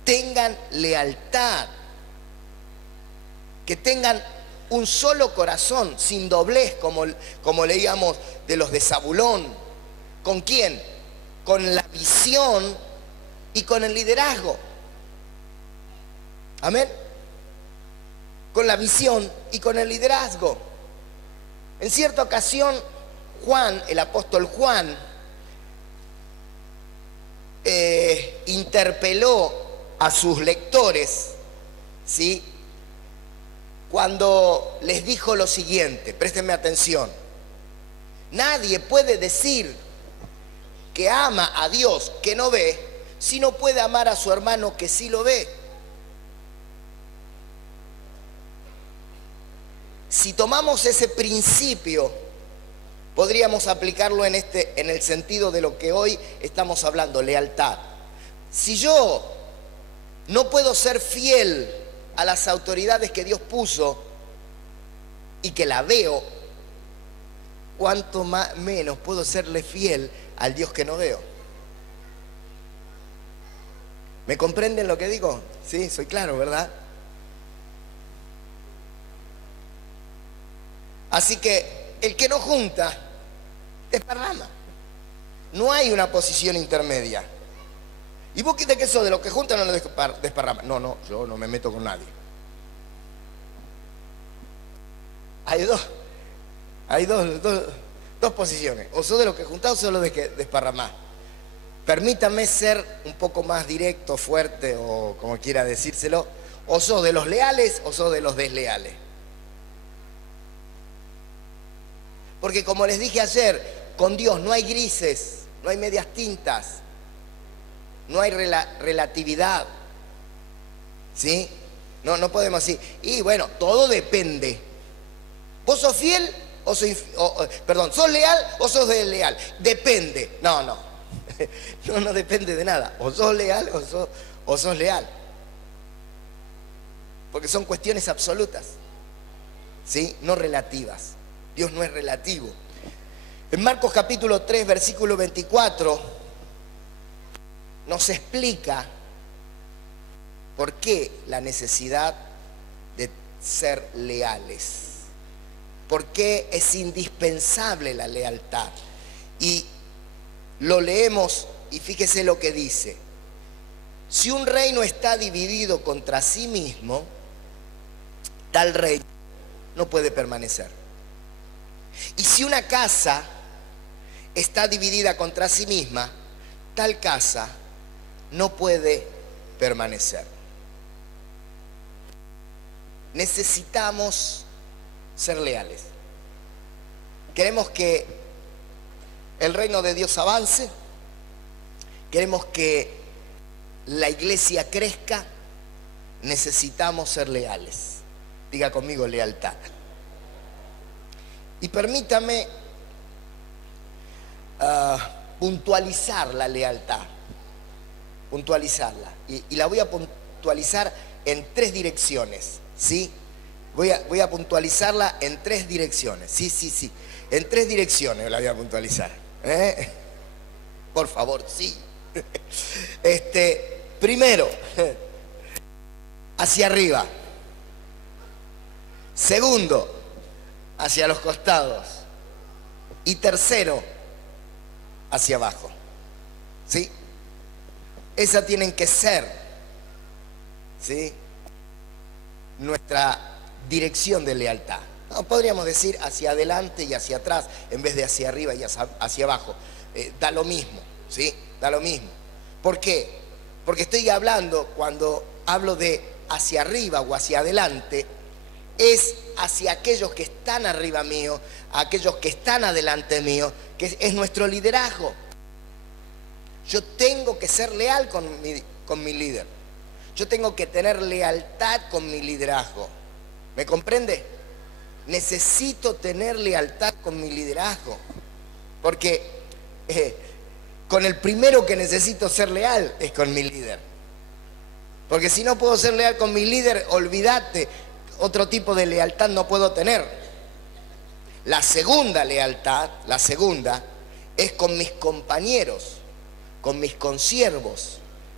tengan lealtad, que tengan un solo corazón, sin doblez, como leíamos de los de Zabulón. ¿Con quién? Con la visión y con el liderazgo. Amén. Con la visión y con el liderazgo. En cierta ocasión, Juan, el apóstol Juan, interpeló a sus lectores, ¿sí? Cuando les dijo lo siguiente, préstenme atención: nadie puede decir que ama a Dios que no ve, si no puede amar a su hermano que sí lo ve. Si tomamos ese principio, podríamos aplicarlo en el sentido de lo que hoy estamos hablando, lealtad. Si yo no puedo ser fiel a las autoridades que Dios puso y que la veo, ¿cuánto menos puedo serle fiel al Dios que no veo? ¿Me comprenden lo que digo? Sí, soy claro, ¿verdad? Así que el que no junta, desparrama. No hay una posición intermedia. ¿Y vos de qué sos? ¿De los que juntan o no desparrama? No, yo no me meto con nadie. Hay dos posiciones. O sos de los que juntás o sos de los que desparramás. Permítame ser un poco más directo, fuerte o como quiera decírselo. O sos de los leales o sos de los desleales. Porque como les dije ayer, con Dios no hay grises, no hay medias tintas, no hay relatividad. ¿Sí? No podemos decir, y bueno, todo depende. ¿Vos sos fiel o sos leal o sos desleal? Depende. No depende de nada. O sos leal o sos leal. Porque son cuestiones absolutas, ¿sí? No relativas. Dios no es relativo. En Marcos capítulo 3, versículo 24, nos explica por qué la necesidad de ser leales. ¿Por qué es indispensable la lealtad? Y lo leemos y fíjese lo que dice. Si un reino está dividido contra sí mismo, tal reino no puede permanecer. Y si una casa está dividida contra sí misma, tal casa no puede permanecer. Necesitamos ser leales. Queremos que el reino de Dios avance, queremos que la iglesia crezca, necesitamos ser leales. Diga conmigo, lealtad. Y permítame puntualizar la lealtad, puntualizarla. Y la voy a puntualizar en 3 direcciones, ¿sí? Voy a puntualizarla en 3 direcciones, sí. En 3 direcciones la voy a puntualizar. Por favor, sí. Primero, hacia arriba. Segundo, hacia los costados. Y tercero, hacia abajo. ¿Sí? Esas tienen que ser, ¿sí?, nuestra dirección de lealtad. No, podríamos decir hacia adelante y hacia atrás en vez de hacia arriba y hacia abajo. Da lo mismo, ¿sí? Da lo mismo. ¿Por qué? Porque estoy hablando, cuando hablo de hacia arriba o hacia adelante, es hacia aquellos que están arriba mío, aquellos que están adelante mío, que es nuestro liderazgo. Yo tengo que ser leal con mi líder. Yo tengo que tener lealtad con mi liderazgo. ¿Me comprende? Necesito tener lealtad con mi liderazgo. Porque con el primero que necesito ser leal es con mi líder. Porque si no puedo ser leal con mi líder, olvídate, otro tipo de lealtad no puedo tener. La segunda lealtad, es con mis compañeros, con mis consiervos,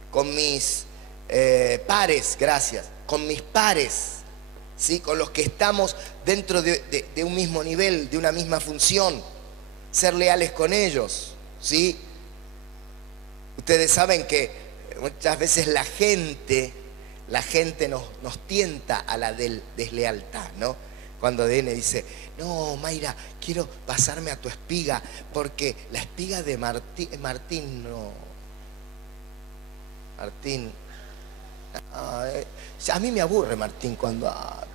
con mis pares, gracias, con mis pares, ¿sí?, con los que estamos dentro de un mismo nivel, de una misma función, ser leales con ellos, ¿sí? Ustedes saben que muchas veces la gente nos tienta a la deslealtad, ¿no? Cuando viene y dice, no, Mayra, quiero pasarme a tu espiga, porque la espiga de Martín, a mí me aburre Martín cuando habla.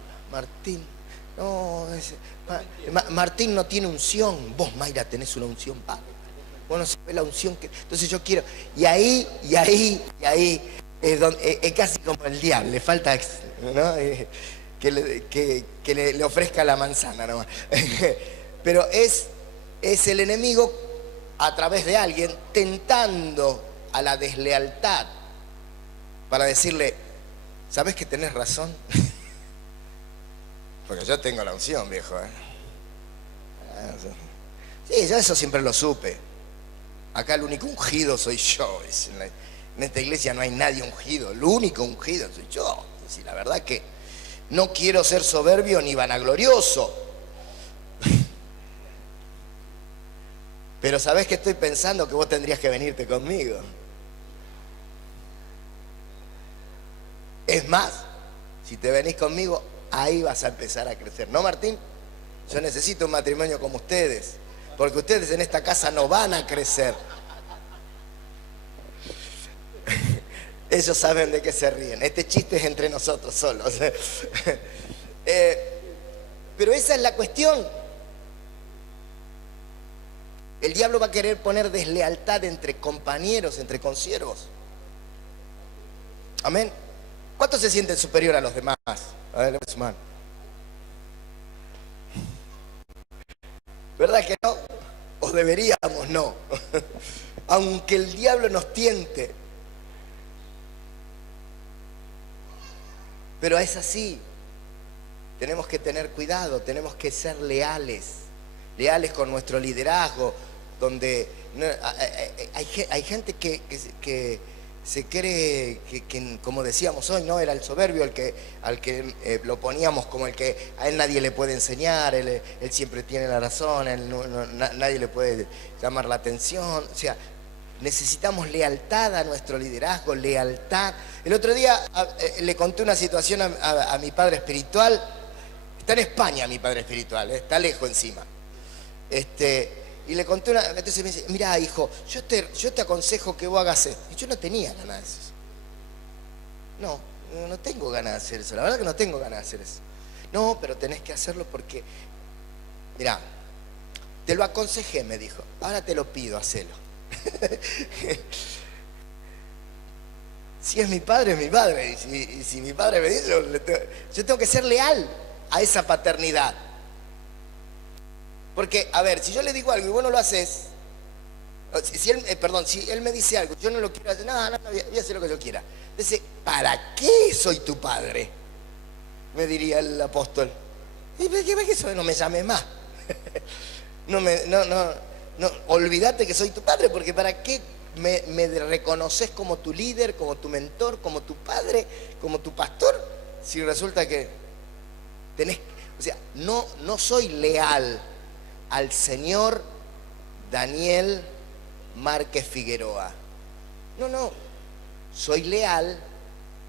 Martín no tiene unción. Vos, Mayra, tenés una unción, padre. Vos no sabés la unción que... Entonces yo quiero... Y ahí es casi como el diablo, le falta, ¿no?, que le ofrezca la manzana nomás. Pero es el enemigo a través de alguien tentando a la deslealtad para decirle, ¿sabés que tenés razón? Porque yo tengo la unción, viejo, Sí, yo eso siempre lo supe. Acá el único ungido soy yo. En esta iglesia no hay nadie ungido. El único ungido soy yo. Sí, la verdad que no quiero ser soberbio ni vanaglorioso. Pero ¿sabés que estoy pensando? Que vos tendrías que venirte conmigo. Es más, si te venís conmigo, ahí vas a empezar a crecer. ¿No, Martín? Yo necesito un matrimonio como ustedes, porque ustedes en esta casa no van a crecer. Ellos saben de qué se ríen. Este chiste es entre nosotros solos. Pero esa es la cuestión. El diablo va a querer poner deslealtad entre compañeros, entre consiervos. Amén. ¿Cuántos se sienten superior a los demás? A ver, levanta su mano. ¿Verdad que no? O deberíamos no. Aunque el diablo nos tiente. Pero es así. Tenemos que tener cuidado, tenemos que ser leales. Leales con nuestro liderazgo, donde hay gente que se cree que, como decíamos hoy, ¿no? Era el soberbio al que lo poníamos como el que a él nadie le puede enseñar, él siempre tiene la razón, nadie le puede llamar la atención. O sea, necesitamos lealtad a nuestro liderazgo, lealtad. El otro día le conté una situación a mi padre espiritual. Está en España mi padre espiritual, está lejos encima. Y le conté entonces me dice, mirá hijo, yo te aconsejo que vos hagas esto. Y yo no tenía ganas de eso. No tengo ganas de hacer eso, la verdad que no tengo ganas de hacer eso. No, pero tenés que hacerlo porque, mirá, te lo aconsejé, me dijo, ahora te lo pido, hacelo. Si es mi padre, es mi padre. Y si mi padre me dice, yo tengo que ser leal a esa paternidad. Porque, a ver, si yo le digo algo y vos no lo haces, si él me dice algo, yo no lo quiero hacer, no, voy a hacer lo que yo quiera. Entonces, ¿para qué soy tu padre? Me diría el apóstol. ¿Y para qué eso? No me llames más. No, olvídate que soy tu padre, porque ¿para qué me reconoces como tu líder, como tu mentor, como tu padre, como tu pastor? Si resulta que o sea, no soy leal al señor Daniel Márquez Figueroa. No, soy leal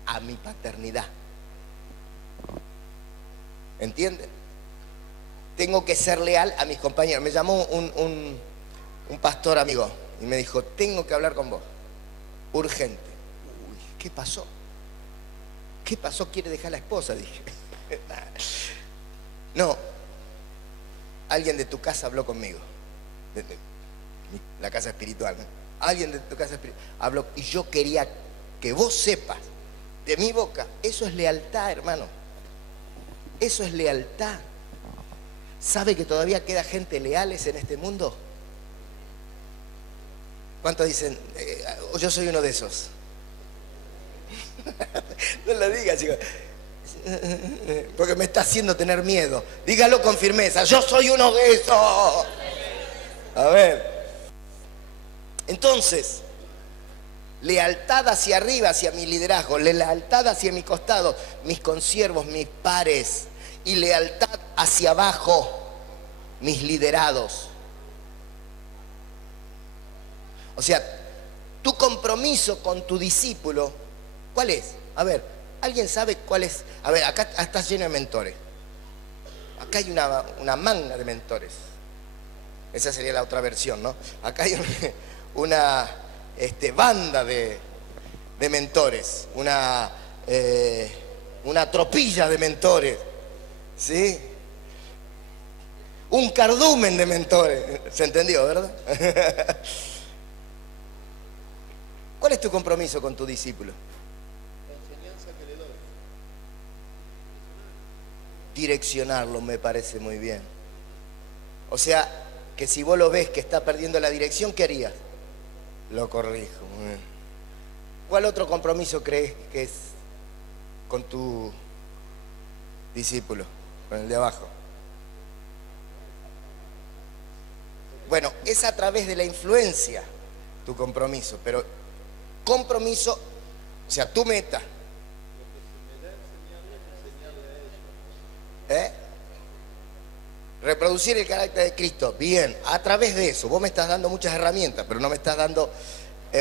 a mi paternidad. ¿Entienden? Tengo que ser leal a mis compañeros. Me llamó un pastor amigo y me dijo, tengo que hablar con vos, urgente. Uy, ¿qué pasó? ¿Qué pasó? ¿Quiere dejar a la esposa? Dije. No, alguien de tu casa habló conmigo, de la casa espiritual, ¿no? Alguien de tu casa espiritual habló y yo quería que vos sepas de mi boca. Eso es lealtad, hermano. Eso es lealtad. ¿Sabe que todavía queda gente leales en este mundo? ¿Cuántos dicen, yo soy uno de esos? No lo digas, chicos, porque me está haciendo tener miedo. Dígalo con firmeza, yo soy uno de esos. A ver. Entonces, lealtad hacia arriba, hacia mi liderazgo, lealtad hacia mi costado, mis consiervos, mis pares, y lealtad hacia abajo, mis liderados. O sea, tu compromiso con tu discípulo, ¿cuál es? A ver, ¿alguien sabe cuál es? A ver, acá estás lleno de mentores. Acá hay una manga de mentores. Esa sería la otra versión, ¿no? Acá hay una banda de mentores, una tropilla de mentores, ¿sí? Un cardumen de mentores. ¿Se entendió, verdad? ¿Cuál es tu compromiso con tu discípulo? La enseñanza que le doy. Direccionarlo me parece muy bien. O sea, que si vos lo ves que está perdiendo la dirección, ¿qué harías? Lo corrijo. Muy bien. ¿Cuál otro compromiso crees que es con tu discípulo, con el de abajo? Bueno, es a través de la influencia tu compromiso, pero compromiso, o sea, tu meta. Lo que se me da enseñarle a ellos. Reproducir el carácter de Cristo. Bien, a través de eso. Vos me estás dando muchas herramientas, pero no me estás dando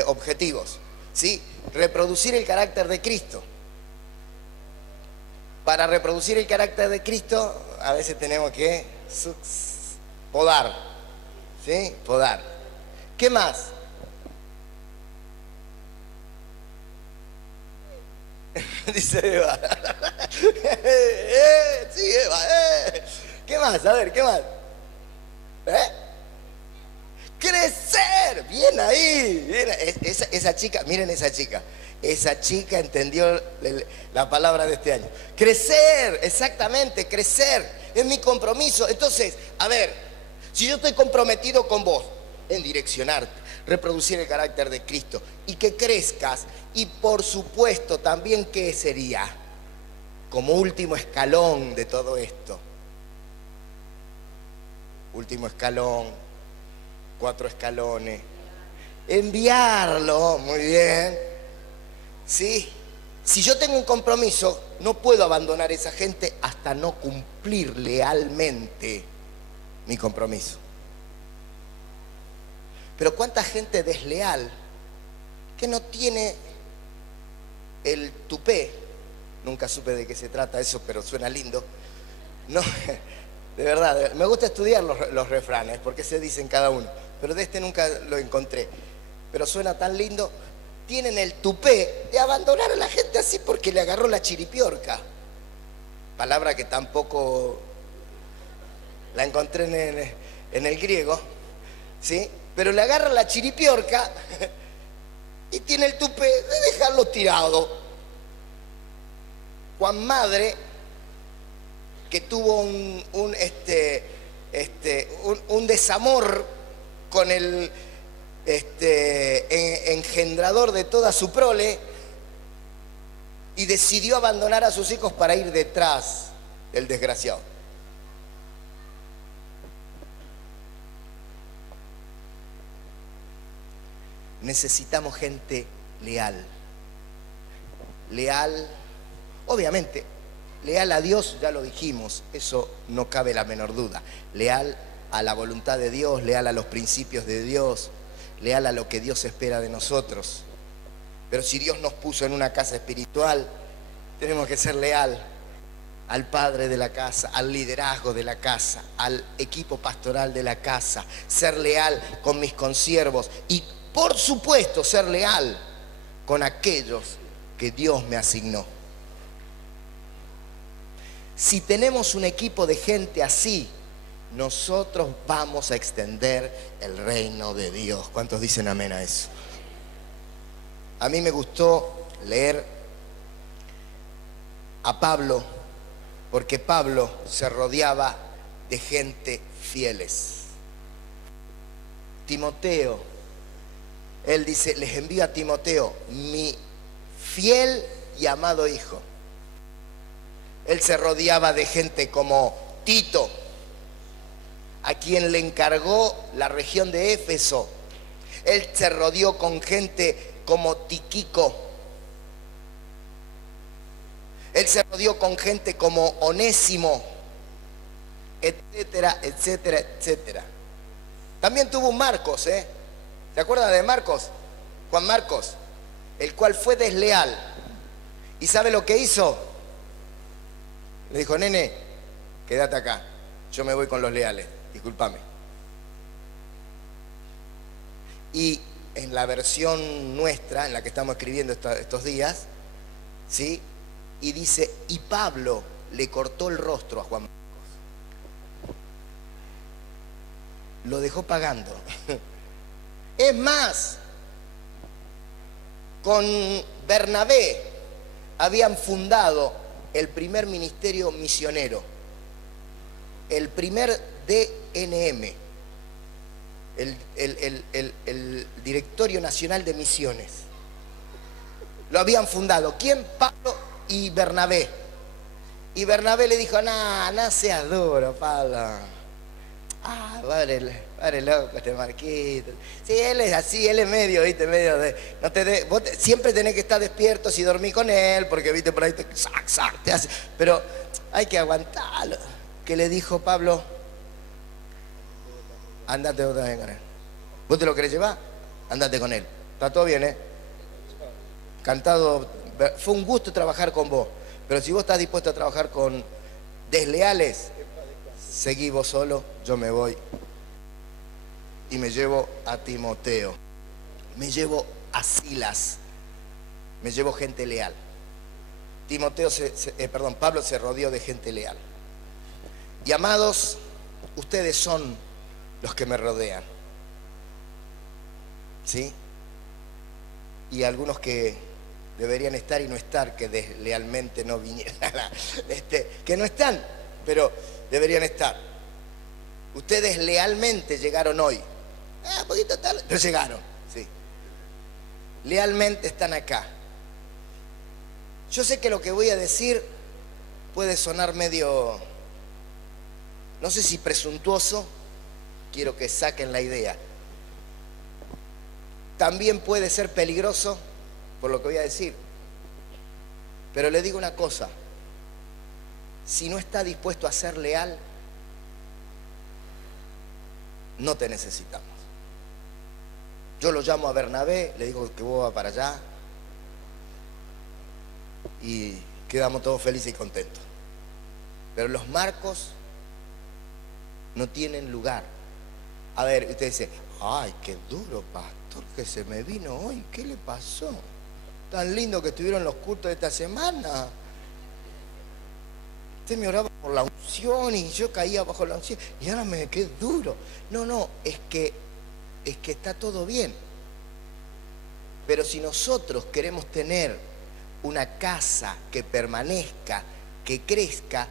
objetivos. ¿Sí? Reproducir el carácter de Cristo. Para reproducir el carácter de Cristo, a veces tenemos que podar. ¿Sí? Podar. ¿Qué más? Dice Eva. Sí, Eva. ¿Qué más? A ver, ¿qué más? Crecer, bien ahí. Esa chica, miren esa chica. Esa chica entendió la palabra de este año. Crecer, exactamente, crecer. Es mi compromiso. Entonces, a ver, si yo estoy comprometido con vos en direccionarte, reproducir el carácter de Cristo y que crezcas, y por supuesto también, ¿qué sería? Como último escalón de todo esto. Último escalón, 4 escalones. Enviarlo, muy bien. ¿Sí? Si yo tengo un compromiso, no puedo abandonar a esa gente hasta no cumplir lealmente mi compromiso. Pero cuánta gente desleal que no tiene el tupé, nunca supe de qué se trata eso, pero suena lindo. No, de verdad, me gusta estudiar los refranes, porque se dicen cada uno, pero de este nunca lo encontré. Pero suena tan lindo. Tienen el tupé de abandonar a la gente así porque le agarró la chiripiorca. Palabra que tampoco la encontré en el griego, ¿sí? Pero le agarra la chiripiorca y tiene el tupé de dejarlo tirado. Juan Madre, que tuvo un desamor con el engendrador de toda su prole, y decidió abandonar a sus hijos para ir detrás del desgraciado. Necesitamos gente leal. Leal, obviamente, leal a Dios, ya lo dijimos, eso no cabe la menor duda. Leal a la voluntad de Dios, leal a los principios de Dios, leal a lo que Dios espera de nosotros. Pero si Dios nos puso en una casa espiritual, tenemos que ser leal al padre de la casa, al liderazgo de la casa, al equipo pastoral de la casa, ser leal con mis consiervos y, por supuesto, ser leal con aquellos que Dios me asignó. Si tenemos un equipo de gente así, nosotros vamos a extender el reino de Dios. ¿Cuántos dicen amén a eso? A mí me gustó leer a Pablo, porque Pablo se rodeaba de gente fieles. Timoteo, él dice, les envío a Timoteo, mi fiel y amado hijo. Él se rodeaba de gente como Tito, a quien le encargó la región de Éfeso. Él se rodeó con gente como Tíquico. Él se rodeó con gente como Onésimo, etcétera, etcétera, etcétera. También tuvo un Marcos, ¿Se acuerdan de Marcos? Juan Marcos, el cual fue desleal. ¿Y sabe lo que hizo? Le dijo, nene, quédate acá, yo me voy con los leales, discúlpame. Y en la versión nuestra, en la que estamos escribiendo estos días, ¿sí? Y dice, y Pablo le cortó el rostro a Juan Marcos. Lo dejó pagando. Es más, con Bernabé habían fundado el primer ministerio misionero, el primer DNM, el Directorio Nacional de Misiones. Lo habían fundado. ¿Quién? Pablo y Bernabé. Y Bernabé le dijo, no seas duro, Pablo. Padre loco este Marquito. Sí, él es así, él es medio, viste, medio de... vos siempre tenés que estar despierto si dormís con él, porque viste por ahí te hace. Pero hay que aguantarlo. ¿Qué le dijo Pablo? Andate otra vez con él. ¿Vos te lo querés llevar? Andate con él. Está todo bien, Cantado. Fue un gusto trabajar con vos. Pero si vos estás dispuesto a trabajar con desleales, seguí vos solo, yo me voy. Y me llevo a Timoteo. Me llevo a Silas. Me llevo gente leal. Pablo se rodeó de gente leal. Y amados, ustedes son los que me rodean. ¿sí? Y algunos que deberían estar y no estar, que deslealmente no vinieron, que no están, pero deberían estar. Ustedes lealmente llegaron hoy, un poquito tarde, pero llegaron, sí. Lealmente están acá. Yo sé que lo que voy a decir puede sonar medio, no sé si presuntuoso, quiero que saquen la idea. También puede ser peligroso por lo que voy a decir. Pero le digo una cosa, si no está dispuesto a ser leal, no te necesitamos. Yo lo llamo a Bernabé, le digo que vos vas para allá y quedamos todos felices y contentos. Pero los marcos no tienen lugar. A ver, usted dice, ay, qué duro, pastor, que se me vino hoy, ¿qué le pasó? Tan lindo que estuvieron los cultos de esta semana. Usted me oraba por la unción y yo caía bajo la unción y ahora me quedé duro. No, es que está todo bien. Pero si nosotros queremos tener una casa que permanezca, que crezca,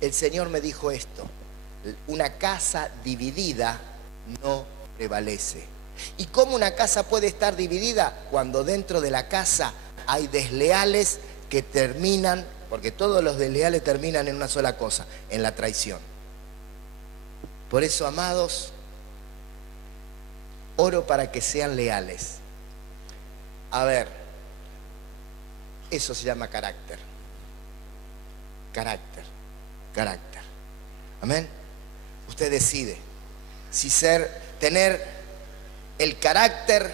el Señor me dijo esto: una casa dividida no prevalece. ¿Y cómo una casa puede estar dividida? Cuando dentro de la casa hay desleales que terminan, porque todos los desleales terminan en una sola cosa, en la traición. Por eso, amados, oro para que sean leales. A ver, eso se llama carácter. Carácter. Amén. Usted decide si tener el carácter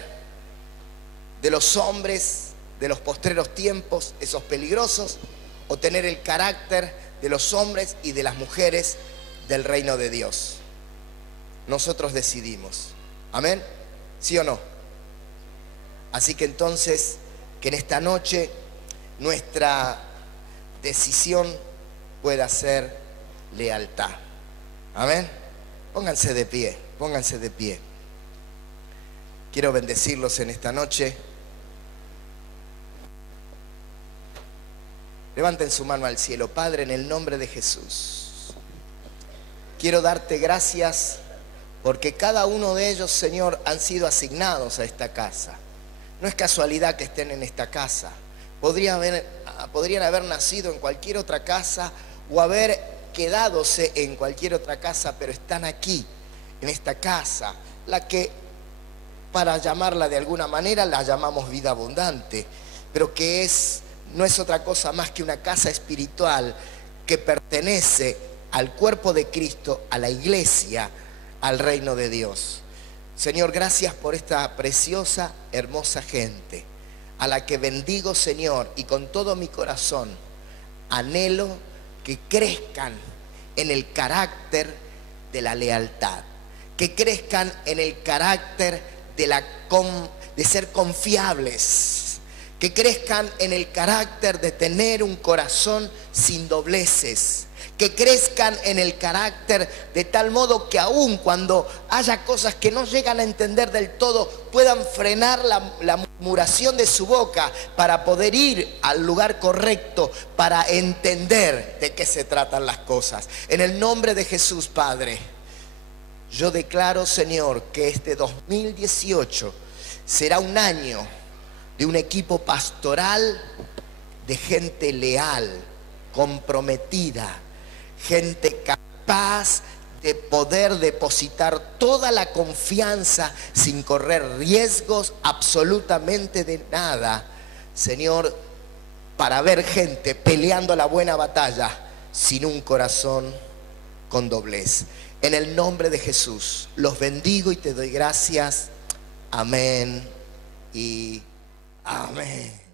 de los hombres de los postreros tiempos, esos peligrosos, o tener el carácter de los hombres y de las mujeres del reino de Dios. Nosotros decidimos. Amén. ¿Sí o no? Así que entonces, que en esta noche nuestra decisión pueda ser lealtad. Amén. Pónganse de pie, pónganse de pie. Quiero bendecirlos en esta noche. Levanten su mano al cielo. Padre, en el nombre de Jesús, quiero darte gracias porque cada uno de ellos, Señor, han sido asignados a esta casa. No es casualidad que estén en esta casa. Podrían haber nacido en cualquier otra casa o haber quedadose en cualquier otra casa, pero están aquí, en esta casa, la que, para llamarla de alguna manera, la llamamos vida abundante, pero que no es otra cosa más que una casa espiritual que pertenece al cuerpo de Cristo, a la iglesia, al reino de Dios. Señor, gracias por esta preciosa, hermosa gente, a la que bendigo, Señor, y con todo mi corazón anhelo que crezcan en el carácter de la lealtad, que crezcan en el carácter de ser confiables, que crezcan en el carácter de tener un corazón sin dobleces, que crezcan en el carácter de tal modo que aun cuando haya cosas que no llegan a entender del todo, puedan frenar la murmuración de su boca para poder ir al lugar correcto, para entender de qué se tratan las cosas. En el nombre de Jesús, Padre, yo declaro, Señor, que este 2018 será un año de un equipo pastoral de gente leal, comprometida, gente capaz de poder depositar toda la confianza sin correr riesgos absolutamente de nada, Señor, para ver gente peleando la buena batalla sin un corazón con doblez. En el nombre de Jesús los bendigo y te doy gracias. Amén y amén.